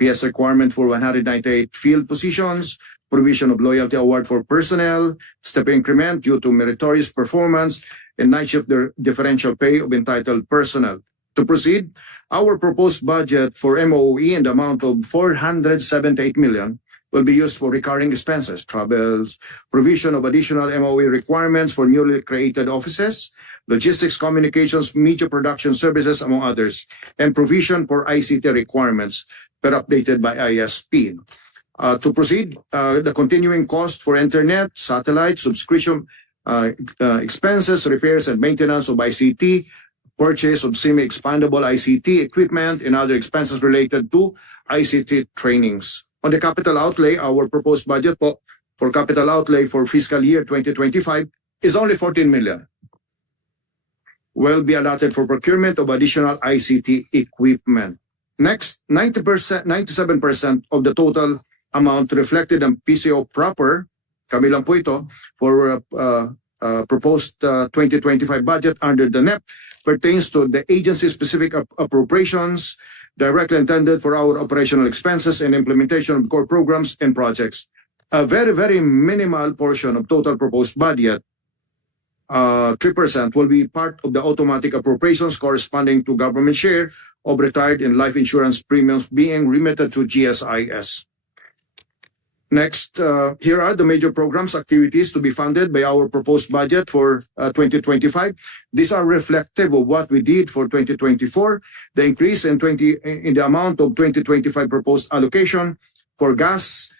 PS requirement for 198 field positions, provision of loyalty award for personnel, step increment due to meritorious performance, and night shift differential pay of entitled personnel. To proceed, our proposed budget for MOE in the amount of 478 million will be used for recurring expenses, travels, provision of additional MOE requirements for newly created offices, logistics, communications, media production services, among others, and provision for ICT requirements per updated by ISP. To proceed, the continuing cost for internet, satellite, subscription expenses, repairs and maintenance of ICT, purchase of semi-expandable ICT equipment, and other expenses related to ICT trainings. On the capital outlay, our proposed budget for capital outlay for fiscal year 2025 is only 14 million. Will be allotted for procurement of additional ICT equipment. Next, 90%, 97% of the total amount reflected in PCO proper, kabilang po ito, for proposed 2025 budget under the NEP pertains to the agency-specific appropriations directly intended for our operational expenses and implementation of core programs and projects. A very, very minimal portion of total proposed budget, 3%, will be part of the automatic appropriations corresponding to government share of retired and life insurance premiums being remitted to GSIS. Next, here are the major programs activities to be funded by our proposed budget for 2025. These are reflective of what we did for 2024. The increase in the amount of 2025 proposed allocation for gas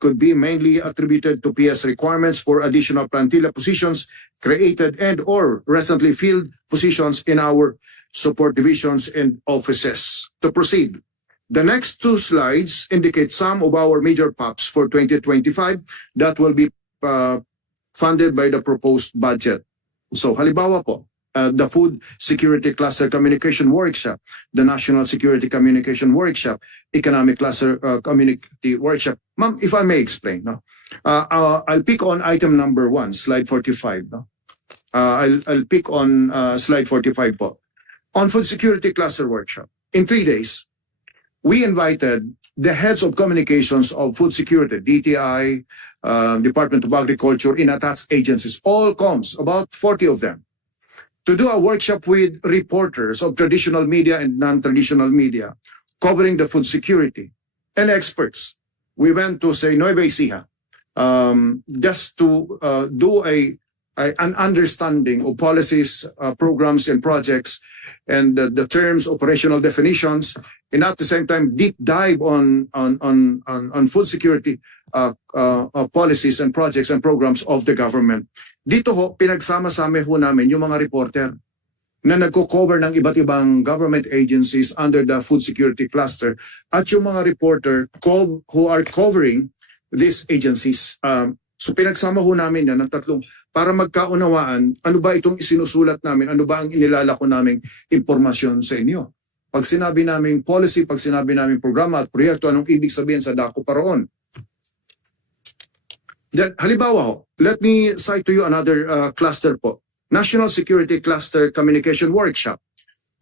could be mainly attributed to PS requirements for additional plantilla positions created and or recently filled positions in our support divisions and offices. To proceed, the next two slides indicate some of our major POPs for 2025 that will be funded by the proposed budget. So halimbawa po, the Food Security Cluster Communication Workshop, the National Security Communication Workshop, Economic Cluster Community Workshop. Ma'am, if I may explain, no? I'll pick on item number 1, slide 45. No? I'll pick on slide 45 po. On Food Security Cluster Workshop, in 3 days, we invited the heads of communications of food security, DTI, Department of Agriculture, in attached agencies, all comms, about 40 of them, to do a workshop with reporters of traditional media and non-traditional media covering the food security and experts. We went to, say, Nueva Ecija, just to do an understanding of policies, programs, and projects, and the terms, operational definitions, and at the same time, deep dive on food security policies and projects and programs of the government. Dito ho, pinagsama-sama ho namin yung mga reporter na nagko-cover ng iba't ibang government agencies under the food security cluster at yung mga reporter who are covering these agencies. So pinagsama ho namin yan ng tatlong para magkaunawaan ano ba itong isinusulat namin, ano ba ang inilalako naming impormasyon sa inyo. Pag sinabi namin policy, pag sinabi namin programa at proyekto, anong ibig sabihin sa dako paroon? Halimbawa ho, let me cite to you another cluster po. National Security Cluster Communication Workshop.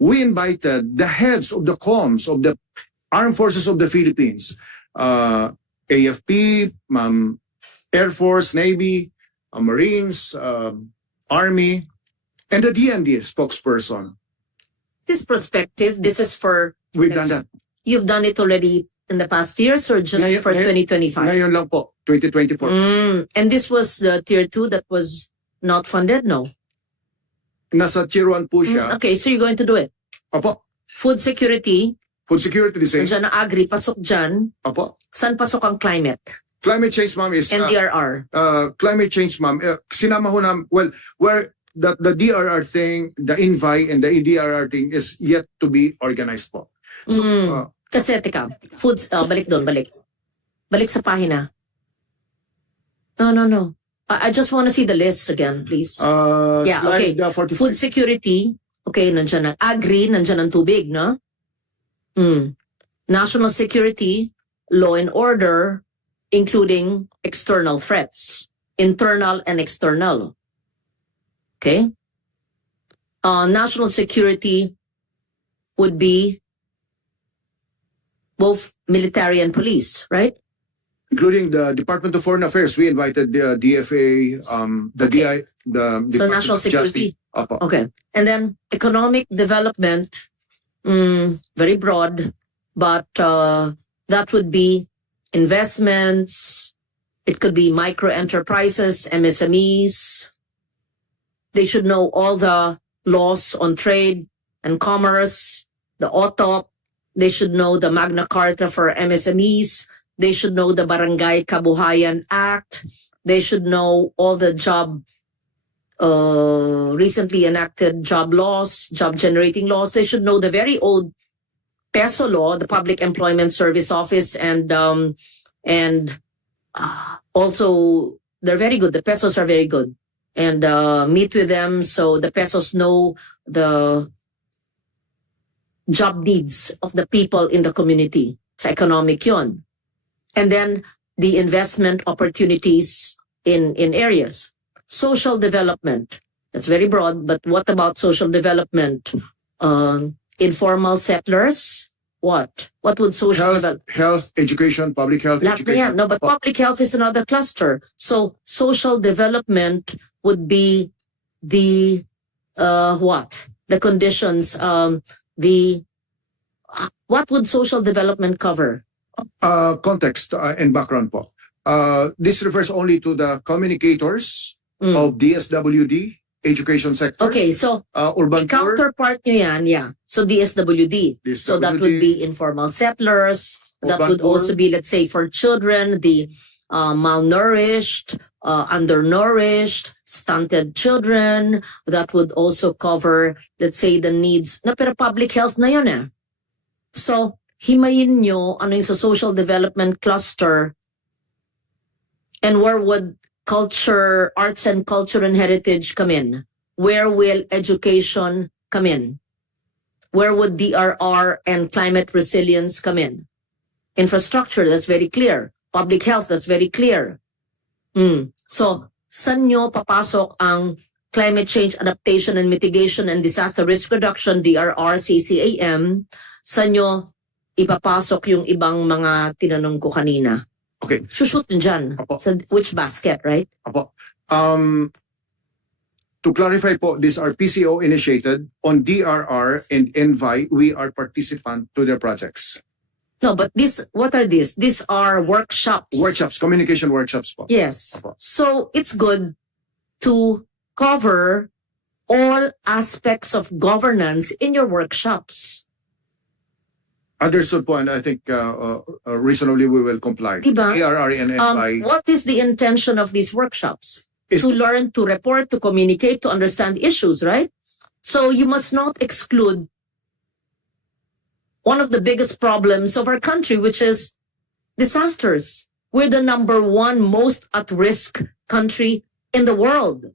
We invited the heads of the comms of the Armed Forces of the Philippines, AFP, Air Force, Navy, Marines, Army, and the DND spokesperson. This perspective, this is for, We've done that. you've done it already in the past years or just for 2025? Ngayon lang po, 2024. And this was the tier 2 that was not funded? No. Nasa tier 1 po siya. Okay, so you're going to do it. Opo. Food security, Food security the same. nandiyan na agri, pasok dyan. Opo. Saan pasok ang climate? Climate change, ma'am, is NDRR. climate change, ma'am. Sinama ho namin, well, where the DRR thing, the INVI and the EDRR thing is yet to be organized po. So, Kasi teka, foods, balik doon, balik. Balik sa pahina. No. I just want to see the list again, please. Yeah, okay. slide 45. Food security, okay, nandiyan ang agri, nandiyan ang tubig, no? National security, law and order, including external threats, internal and external. Okay? National security would be both military and police, right? Including the Department of Foreign Affairs. We invited the DFA, the DI, the So Department national of Justice. security. Opo. Okay. And then economic development, very broad, but that would be investments. It could be micro enterprises, MSMEs. They should know all the laws on trade and commerce, the OTOP. They should know the Magna Carta for MSMEs. They should know the Barangay Kabuhayan Act. They should know all the recently enacted job laws, job generating laws. They should know the very old PESO law, the Public Employment Service Office, and also they're very good. The PESOs are very good, and meet with them so the PESOs know the job needs of the people in the community. Sa economic yun. And then the investment opportunities in areas. Social development. That's very broad, but what about social development? Informal settlers? What? What would social development? Health, education, public health, Lahat na yan. education. No, but Opo. public health is another cluster. So social development would be the what? The conditions, what would social development cover? Context and background po. This refers only to the communicators of DSWD, education sector. Okay, so Urban the tour. counterpart nyo yan, yeah. So DSWD. So that would be informal settlers, That would also be, let's say, for children, the malnourished, undernourished, stunted children. That would also cover, let's say, the needs. Na pero public health na yun eh. So, himayin nyo ano yung sa social development cluster, and where would culture, arts and culture and heritage come in? Where will education come in? Where would DRR and climate resilience come in? Infrastructure, that's very clear. Public health, that's very clear. So, saan nyo papasok ang climate change adaptation and mitigation and disaster risk reduction, DRR, CCAM? Saan nyo ipapasok yung ibang mga tinanong ko kanina? Okay. Shoot dyan. Apo. Sa which basket, right? Apo. To clarify po, these are PCO initiated. On DRR and NVI, we are participant to their projects. No, but what are these? These are workshops. Workshops, communication workshops po. Yes. Apo. So it's good to cover all aspects of governance in your workshops. Understood po, and I think reasonably we will comply. Diba? ARR and NVI What is the intention of these workshops? is To learn, to report, to communicate, to understand issues, right? So you must not exclude one of the biggest problems of our country, which is disasters. We're the #1 most at-risk country in the world.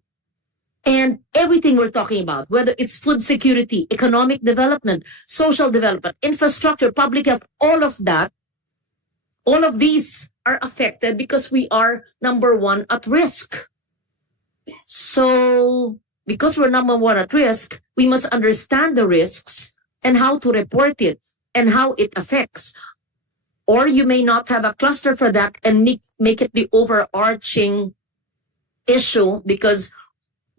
And everything we're talking about, whether it's food security, economic development, social development, infrastructure, public health, all of that, all of these are affected because we are #1 at risk. So, because we're #1 at risk, we must understand the risks and how to report it and how it affects. Or you may not have a cluster for that and make it the overarching issue, because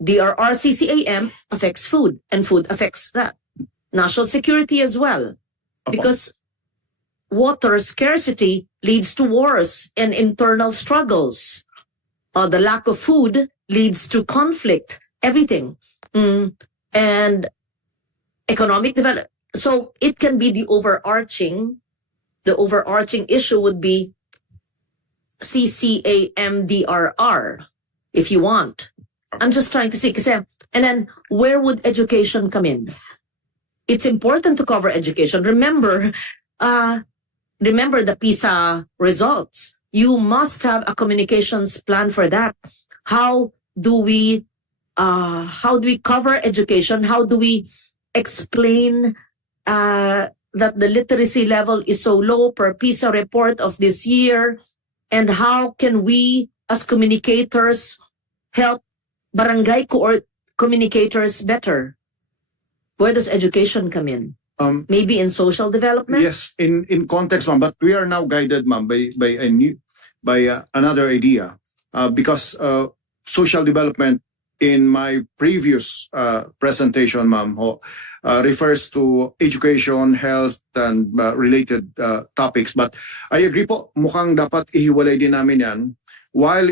the RCCAM affects food, and food affects that. National security as well, because water scarcity leads to wars and internal struggles. The lack of food leads to conflict, everything. And economic development. So it can be the overarching issue would be CCAMDRR, if you want. I'm just trying to see, and then where would education come in? It's important to cover education. Remember the PISA results. You must have a communications plan for that. How do we cover education? How do we explain that the literacy level is so low per PISA report of this year? And how can we, as communicators, help barangay communicators better? Where does education come in? Maybe in social development? Yes, in context, ma'am, but we are now guided, ma'am, by another idea, because social development in my previous presentation, ma'am, refers to education, health, and related topics. But I agree po, mukhang dapat ihiwalay din namin yan. While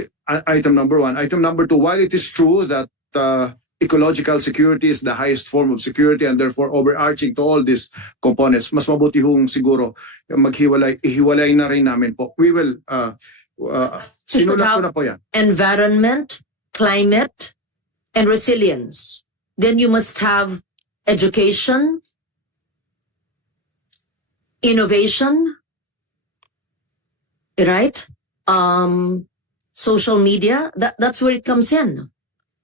item number 1, item number 2, while it is true that ecological security is the highest form of security and therefore overarching to all these components, mas mabuti hong siguro ihiwalay na rin namin po. We will, sinulat ko na po yan. Environment, climate, and resilience. Then you must have education, innovation, right? Social media, that's where it comes in,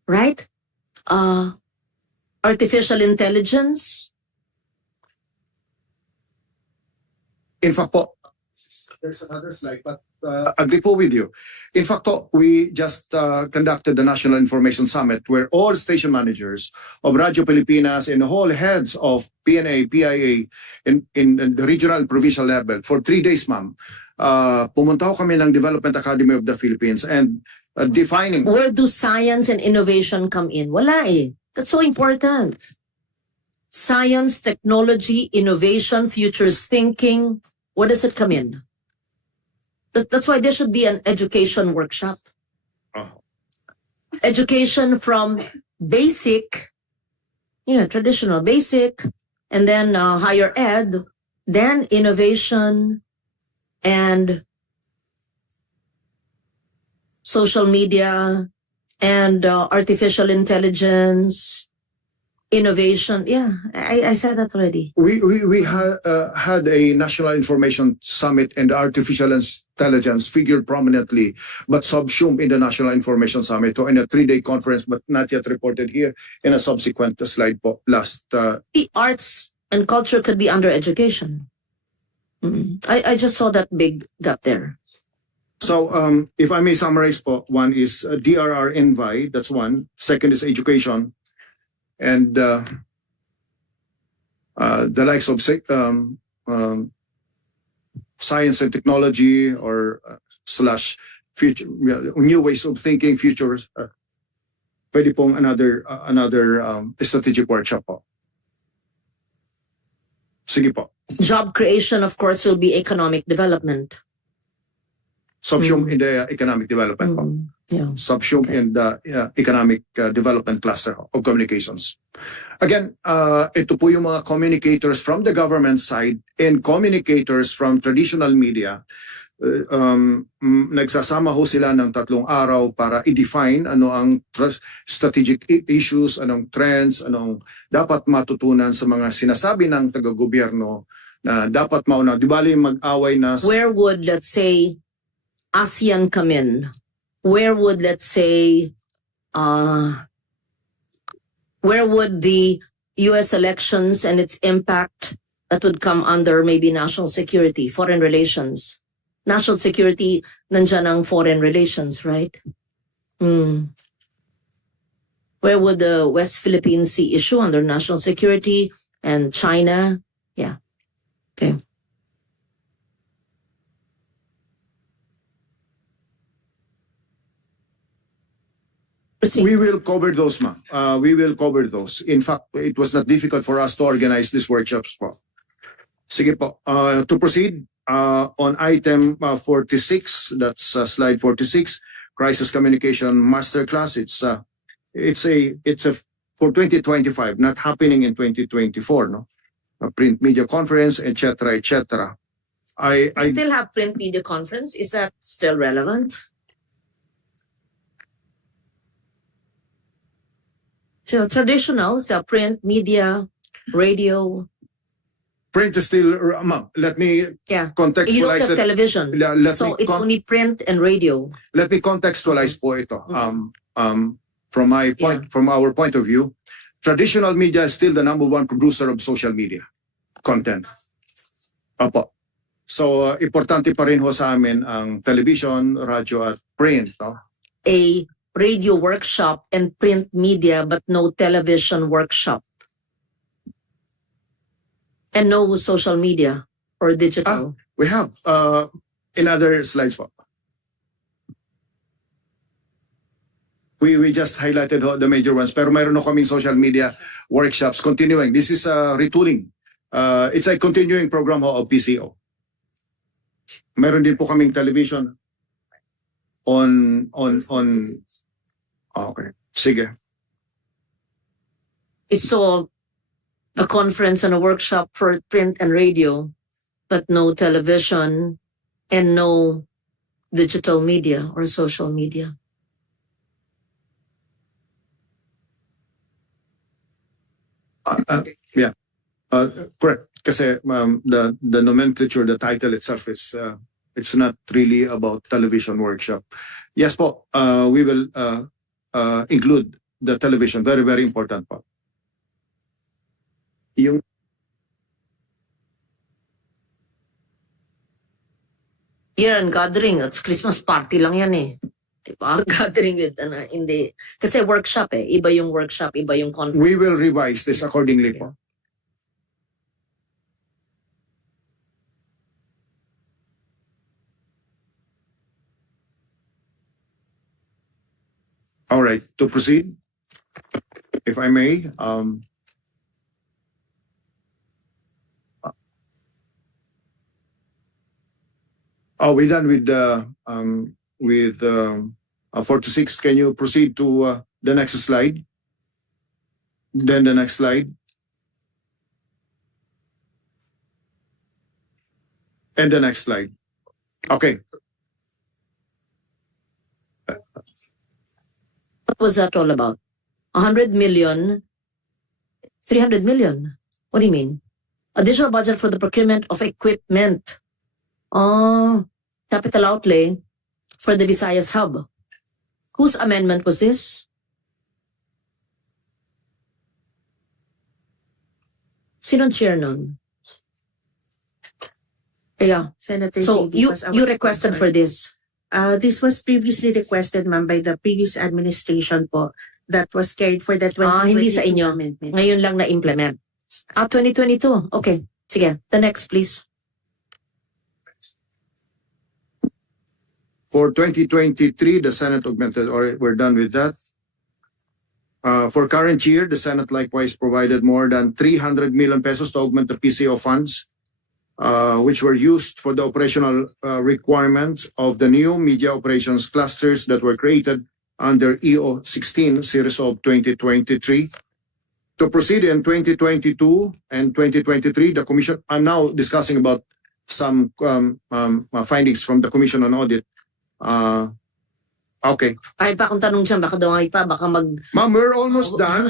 right? Artificial intelligence. In fact po, there's another slide, but agree po with you. In fact po, we just conducted the National Information Summit where all station managers of Radio Pilipinas and all heads of PNA, PIA in the regional and provincial level for 3 days, ma'am. Pumunta ho kami ng Development Academy of the Philippines and defining. Where do science and innovation come in? Wala eh. That's so important. Science, technology, innovation, futures thinking. Where does it come in? That's why there should be an education workshop. Education from basic, traditional basic, and then higher ed, then innovation, and social media and artificial intelligence, innovation. Yeah, I said that already. We had a National Information Summit, and artificial intelligence figured prominently, but subsumed in the National Information Summit in a 3-day conference, but not yet reported here in a subsequent slide po last. The arts and culture could be under education. I just saw that big gap there. So if I may summarize po, one is DRR Envi, that's one. Second is education. And the likes of science and technology or slash future, new ways of thinking, futures. Pwede pong another strategic workshop po. Sige po. Job creation, of course, will be economic development. Subsume in the economic development po. Yeah. Subsume in the economic development cluster of communications. Again, ito po yung mga communicators from the government side and communicators from traditional media. Nagsasama ho sila ng 3 araw para i-define ano ang strategic issues, anong trends, anong dapat matutunan sa mga sinasabi ng taga-gobyerno na dapat mauna. Di bali mag-away na... Where would, let's say, ASEAN come in? Where would, let's say, where would the US elections and its impact that would come under maybe national security, foreign relations? National security, nandyan ang foreign relations, right? Where would the West Philippine Sea issue under national security and China? Yeah. Okay. We will cover those, ma'am. We will cover those. In fact, it was not difficult for us to organize these workshops po. Sige po. To proceed on item 46, that's slide 46, crisis communication masterclass. It's a for 2025, not happening in 2024, no? A print media conference, etc., etc. I still have print media conference. Is that still relevant? So traditional, so print, media, radio. Print is still, ma'am, let me Yeah. contextualize You don't have it. television. So it's only print and radio. Let me contextualize po ito. From our point of view, traditional media is still the #1 producer of social media content. Opo. So, importante pa rin ho sa amin ang television, radyo at print. No? A radio workshop and print media, but no television workshop. And no social media or digital. We have in other slides po. We just highlighted the major ones, pero mayroon na kaming social media workshops continuing. This is retooling. It's a continuing program ho of PCO. Meron din po kaming television on okay. Sige. So a conference and a workshop for print and radio, but no television and no digital media or social media. Yeah. Correct. Kasi the nomenclature, the title itself is it's not really about television workshop. Yes po, we will include the television. Very, very important po. Yung Year-end gathering, it's Christmas party lang yan eh. Diba? Gathering with, hindi. Kasi workshop eh. Iba yung workshop, iba yung conference. we will revise this accordingly po. All right, to proceed, if I may, we're done with 46. Can you proceed to the next slide? Then the next slide. And the next slide. Okay. What was that all about? 100 million, 300 million. What do you mean? Additional budget for the procurement of equipment. Oh, capital outlay for the Visayas Hub. Whose amendment was this? Sinong chair nun? Yeah. Senator So JV was our you requested sponsor. for this. This was previously requested, ma'am, by the previous administration po. That was carried for the 2022 Hindi sa inyo. amendments. Ngayon lang na-implement. 2022. Okay. Sige. The next, please. For 2023, the Senate augmented, or we're done with that. For current year, the Senate likewise provided more than 300 million pesos to augment the PCO funds, which were used for the operational requirements of the new media operations clusters that were created under EO 16 series of 2023. To proceed in 2022 and 2023, the Commission, I'm now discussing about some findings from the Commission on Audit. Okay. Ay pa akong tanong dyan, baka daw ay pa, baka mag... Ma'am, we're almost done.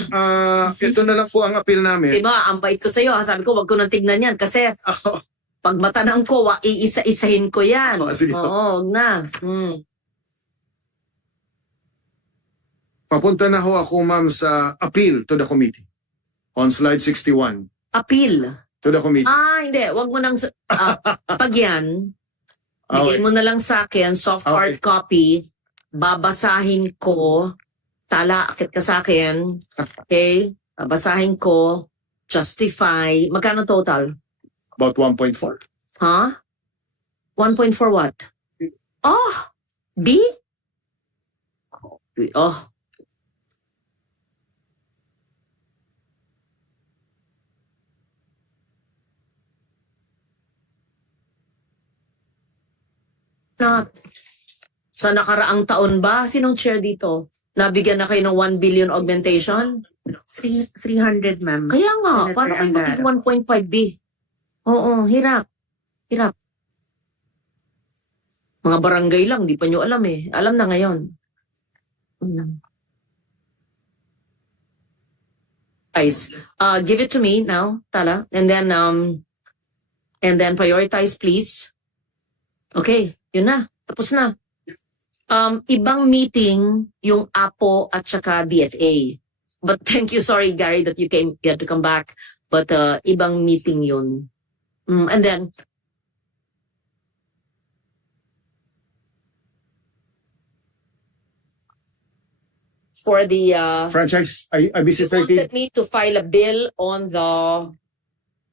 Ito na lang po ang appeal namin. Diba, ang bait ko sa'yo. Sabi ko, wag ko nang tignan yan. Kasi pag matanang ko, iisa-isahin ko yan. Sige. Oo, wag na. Papunta na ho ako, ma'am, sa appeal to the committee. On slide 61. Appeal. To the committee. Hindi. Wag mo nang... pag yan, bigay Okay. mo na lang sa akin, soft hard copy, babasahin ko, tala, akit ka sa akin, okay? Babasahin ko, justify, magkano total? About 1.4. Huh? 1.4 what? Oh! B? Oh. Not. Sa nakaraang taon ba? Sinong chair dito? Nabigyan na kayo ng 1 billion augmentation? 300, ma'am. Kaya nga, Senator paano kayo maging Angara. 1.5B? Oo, hirap. Hirap. Mga barangay lang, di pa nyo alam eh. Alam na ngayon. Guys, give it to me now, Tala. And then prioritize, please. Okay, yun na. Tapos na. Ibang meeting yung APO at saka DFA. But thank you, sorry Gary that you had to come back. But ibang meeting yun. And then, for the, Franchise, you IBC 30. wanted me to file a bill on the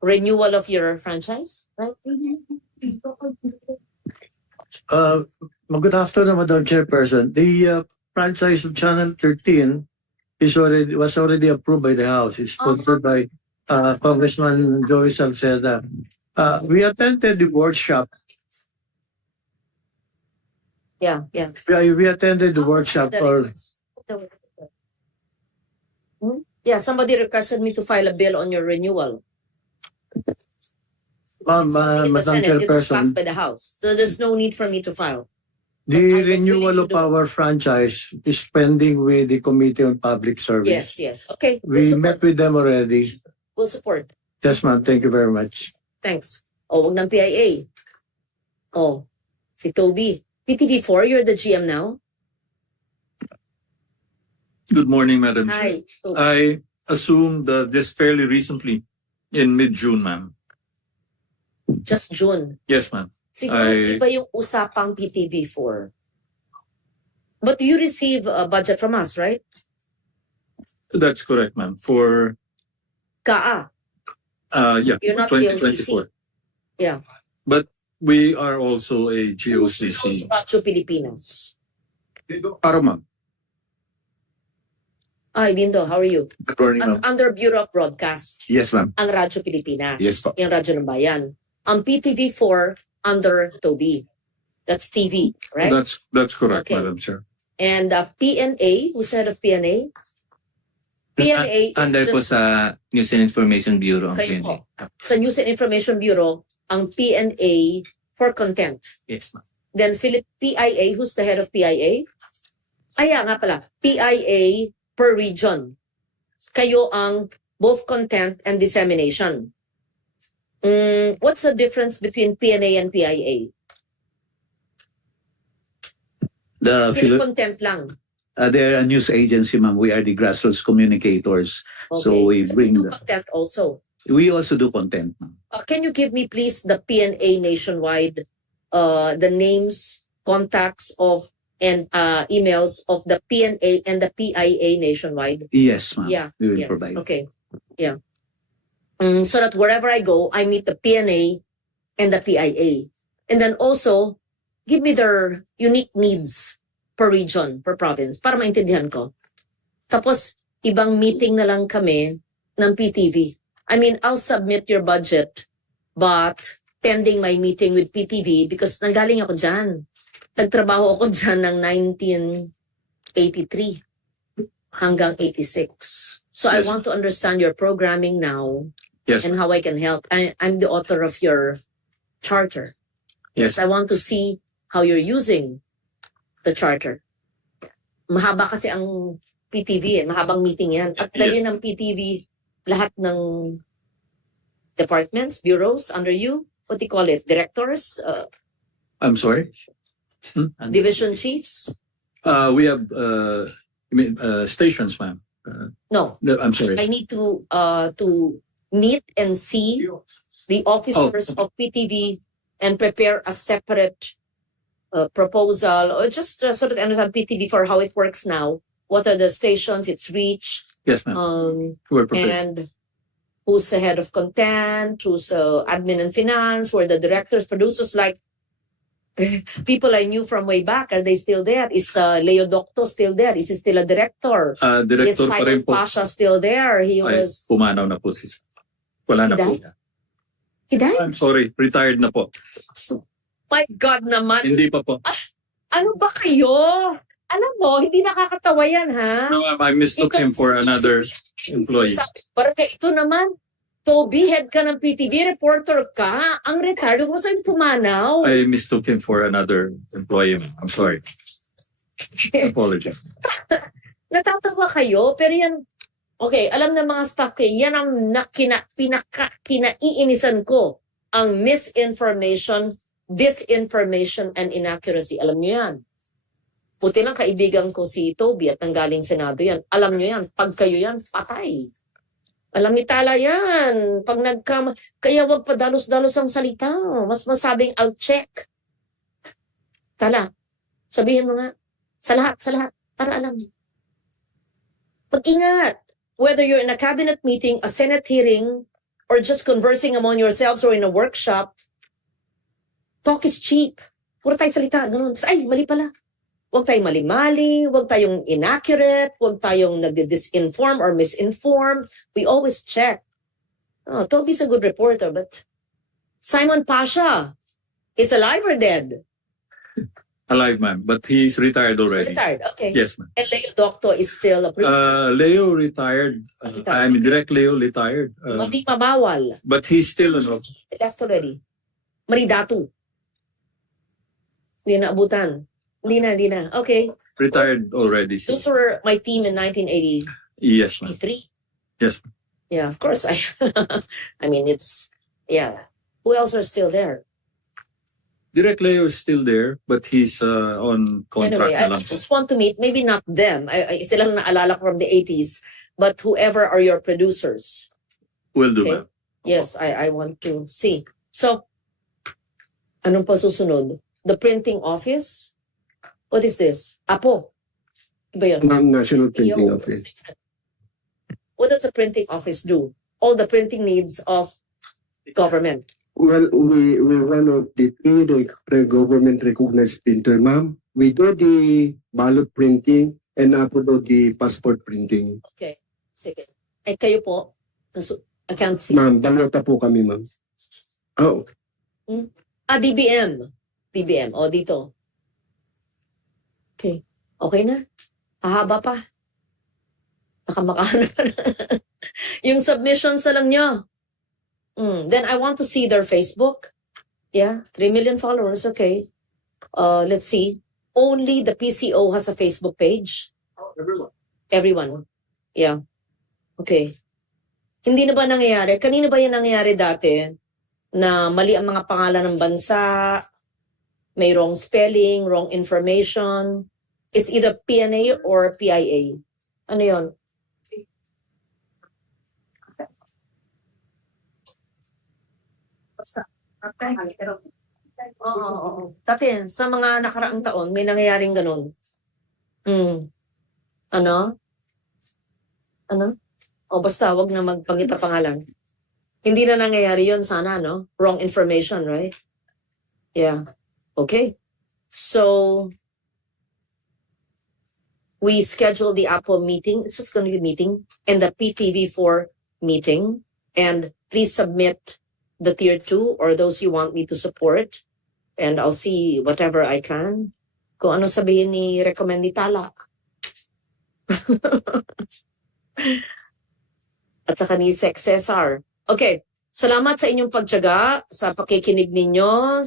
renewal of your franchise, right? Good afternoon, Madam Chairperson. The franchise of Channel 13 was already approved by the House. It's sponsored by Congressman Joey Salceda. We attended the workshop. Yeah. We attended the workshop for Yeah, somebody requested me to file a bill on your renewal. Madam In the Senate, it was passed Chairperson. by the House. So there's no need for me to file. The But I was renewal willing of to do- our franchise is pending with the Committee on Public Service. Yes. Okay, We met with them already. we'll support. Yes, ma'am. Thank you very much. Thanks. Wag ng PIA. Si Toby. PTV4, you're the GM now? Good morning, Madam Chair. Hi. Toby. I assumed this fairly recently in mid-June, ma'am. Just June. Yes, ma'am. Siguro iba yung usapang PTV4. But you receive a budget from us, right? That's correct, ma'am. For KAA. You're not 2024. Yeah. But we are also a Who's GOCC. Radyo Pilipinas? Araw, ma'am. Hi, Dindo. How are you? Good morning, It's under Bureau of Broadcast. Yes, ma'am. Ang Radyo Pilipinas. Yes, po. Yung Radyo ng Bayan. Ang PTV4 under Toby. That's TV, right? That's correct, Okay. Madam Chair. And PNA, who's head of PNA? PNA is Under po just sa News and Information Bureau. ang kayo PNA. po. Sa News and Information Bureau, ang PNA for content. Yes, ma'am. Then PIA, who's the head of PIA? Nga pala, PIA per region. Kayo ang both content and dissemination. What's the difference between PNA and PIA? Sino content lang? They're a news agency, ma'am. We are the grassroots communicators. Okay. So we bring do content also. we also do content, ma'am. Can you give me please the PNA nationwide, the names, contacts of, and emails of the PNA and the PIA nationwide? Yes, ma'am. Yeah, We will yeah. provide. Okay, yeah. So that wherever I go, I meet the PNA and the PIA. And then also, give me their unique needs per region, per province, para maintindihan ko. Tapos, ibang meeting na lang kami ng PTV. I mean, I'll submit your budget, but pending my meeting with PTV because nanggaling ako dyan. Nagtrabaho ako dyan ng 1983 hanggang 86. So I Yes. want to understand your programming now Yes. and how I can help. I'm the author of your charter. Yes. I want to see how you're using the charter. Mahaba kasi ang PTV, mahabang meeting yan. At dali ng PTV, lahat ng departments, bureaus under you, what do you call it? Directors, I'm sorry. division chiefs? We have stations, ma'am. No, I'm sorry. I need to meet and see the officers of PTV and prepare a separate proposal or just sort of understand PTV for how it works now. What are the stations, its reach, Yes, ma'am. We're prepared. and who's the head of content, who's admin and finance, who are the directors, producers, like people I knew from way back. Are they still there? Is Leo Docto still there? Is he still a director? Is Director pa rin Simon po. Pasha still there? He Ay, was, pumanaw na po si. Wala na po. he died? I'm sorry. Retired na po. So, my God naman. Hindi pa po. Ano ba kayo? Alam mo, hindi nakakatawa yan, ha? No, ma'am, I mistook him for another employee. Parang ito naman, Toby, head ka ng PTV, reporter ka, ang retired mo sa'yo pumanaw. I mistook him for another employee, ma'am. I'm sorry. Apologies. Natatawa kayo, pero yan, okay, alam ng mga staff kayo, yan ang kinaiinisan ko, ang misinformation, disinformation, and inaccuracy. Alam niyo yan. Puti lang kaibigan ko si Toby at nanggaling Senado yan. Alam niyo yan, pag kayo yan, patay. Alam ni Tala yan. Pag kaya wag pa dalos-dalos ang salita. Mas masabing, I'll check. Tala, sabihin mo nga. Sa lahat, para alam. Pag-ingat. Whether you're in a cabinet meeting, a Senate hearing, or just conversing among yourselves or in a workshop, talk is cheap. Puro tayo salita. Ganun. Ay, mali pala. Huwag tayong mali-mali, huwag tayong inaccurate, huwag tayong nag-disinform or misinform. We always check. Oh, Toby's a good reporter, but Simon Pasha is alive or dead? Alive, ma'am. But he's retired already. Retired, okay. Yes, ma'am. And Leo Docto is still a producer. Leo retired. I mean, direct Leo retired. Mali mabawal. But he's still Left already. Maridatu. Hindi na abutan. Hindi na. Okay. retired already. So. Those were my team in 1983. Yes, ma'am. Yes, ma'am. Yeah, of course. I mean, it's, yeah. Who else are still there? Direct Leo is still there, but he's on contract. Anyway, I just want to meet, maybe not them. Sila lang naalala ko from the 80s, but whoever are your producers. Will do, Okay. ma'am. Yes, I want to see. So, anong pa susunod? The printing office? What is this? Apo. Iba yun? Ma'am, National Printing Yo, Office. it's different. What does the printing office do? All the printing needs of government. Well, we're one of the three government recognized printer, ma'am. We do the ballot printing and Apo do the passport printing. Okay. Sige. Eh, kayo po? I can't see. Ma'am, balota po kami, ma'am. Oh, okay. DBM. DBM. O, dito. Okay. Okay na. Hahaba pa. Nakamakahanap pa na. Yung submissions, alam nyo. Then I want to see their Facebook. Yeah, 3 million followers. Okay. let's see. Only the PCO has a Facebook page. Everyone. Yeah. Okay. Hindi na ba nangyayari? Kanina ba yan nangyayari dati? Na mali ang mga pangalan ng bansa, may wrong spelling, wrong information. It's either PNA or PIA. Ano yun? Basta. Oo. Dati, sa mga nakaraang taon, may nangyayaring ganun. Ano? Ano? O basta, wag na magpangita pangalan. Hindi na nangyayari yun sana, no? Wrong information, right? Yeah. Okay. So, we scheduled the Apple meeting. It's just going to be a meeting and the PTV4 meeting. And please submit the tier 2 or those you want me to support. And I'll see whatever I can. Kung ano sabihin ni recommend ni Tala. At saka ni Sec Cesar. Okay. Salamat sa inyong pagtiyaga, sa pakikinig ninyo,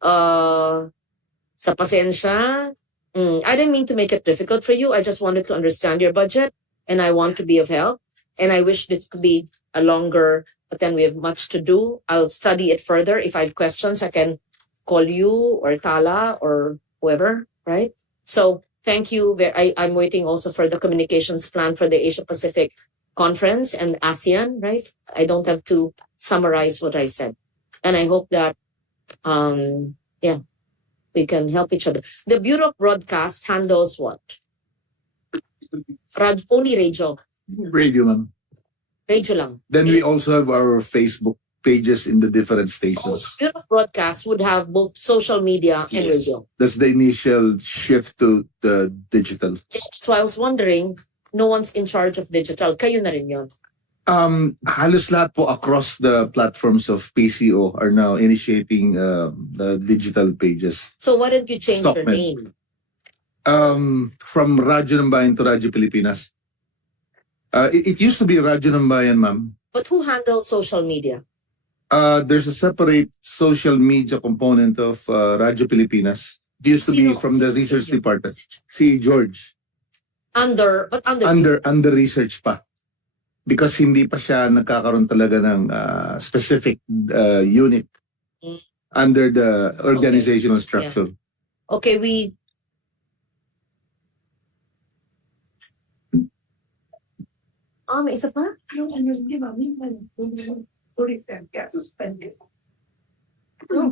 sa pasensya. I didn't mean to make it difficult for you. I just wanted to understand your budget and I want to be of help. And I wish this could be a longer, but then we have much to do. I'll study it further. If I have questions, I can call you or Tala or whoever, right? So thank you. I'm waiting also for the communications plan for the Asia Pacific Conference and ASEAN, right? I don't have to summarize what I said. And I hope that, we can help each other. The Bureau of Broadcast handles what? Only radio. Radio, ma'am. Radio lang. Then we also have our Facebook pages in the different stations. Bureau of Broadcast would have both social media and radio. That's the initial shift to the digital. So I was wondering, no one's in charge of digital. Kayo na rin yun. Halos lahat po across the platforms of PCO are now initiating the digital pages. So why don't you change your Stockman. name? From Radyo ng Bayan to Radyo Pilipinas. It used to be Radyo ng Bayan, ma'am. But who handles social media? There's a separate social media component of Radyo Pilipinas. It used to be from the research department. Si George. Under Research pa. Because hindi pa siya nagkakaroon talaga ng specific unit under the organizational structure. Okay, may isa pa? No,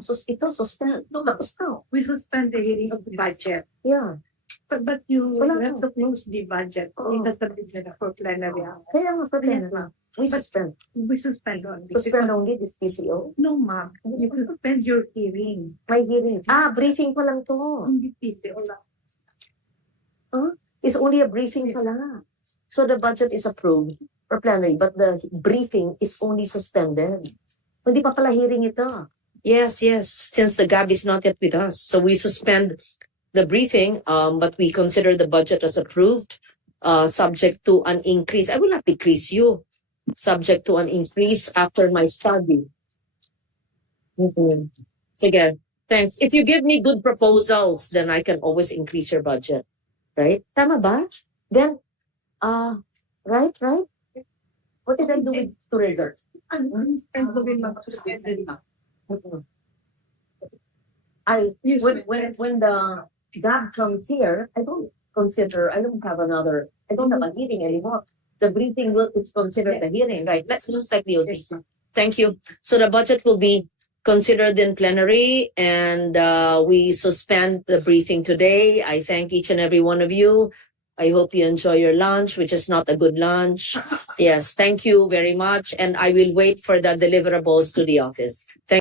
suspend. No, tapos na. We suspend the hearing of the budget. Yeah. But you Wala have to close the budget. It has to be for plenary. Kaya nga problema na. We suspend. We suspend only. Suspend only this PCO? No, ma'am. You suspend your hearing. My hearing. Briefing pa lang to. Hindi PCO lang. It's only a briefing pa lang. So the budget is approved for plenary, but the briefing is only suspended. Hindi pa pala hearing ito. Yes. Since the GAB is not yet with us. So we suspend the briefing, but we consider the budget as approved, subject to an increase. I will not decrease you. Subject to an increase after my study. Sige, thanks. If you give me good proposals, then I can always increase your budget. Right? Tama ba? Then, right? What did I do with tourism? When the GAB comes here, I don't have a hearing anymore. The briefing is considered a hearing, right? Let's just like the OT. Thank you. So the budget will be considered in plenary and we suspend the briefing today. I thank each and every one of you. I hope you enjoy your lunch, which is not a good lunch. Yes, thank you very much. And I will wait for the deliverables to the office. Thank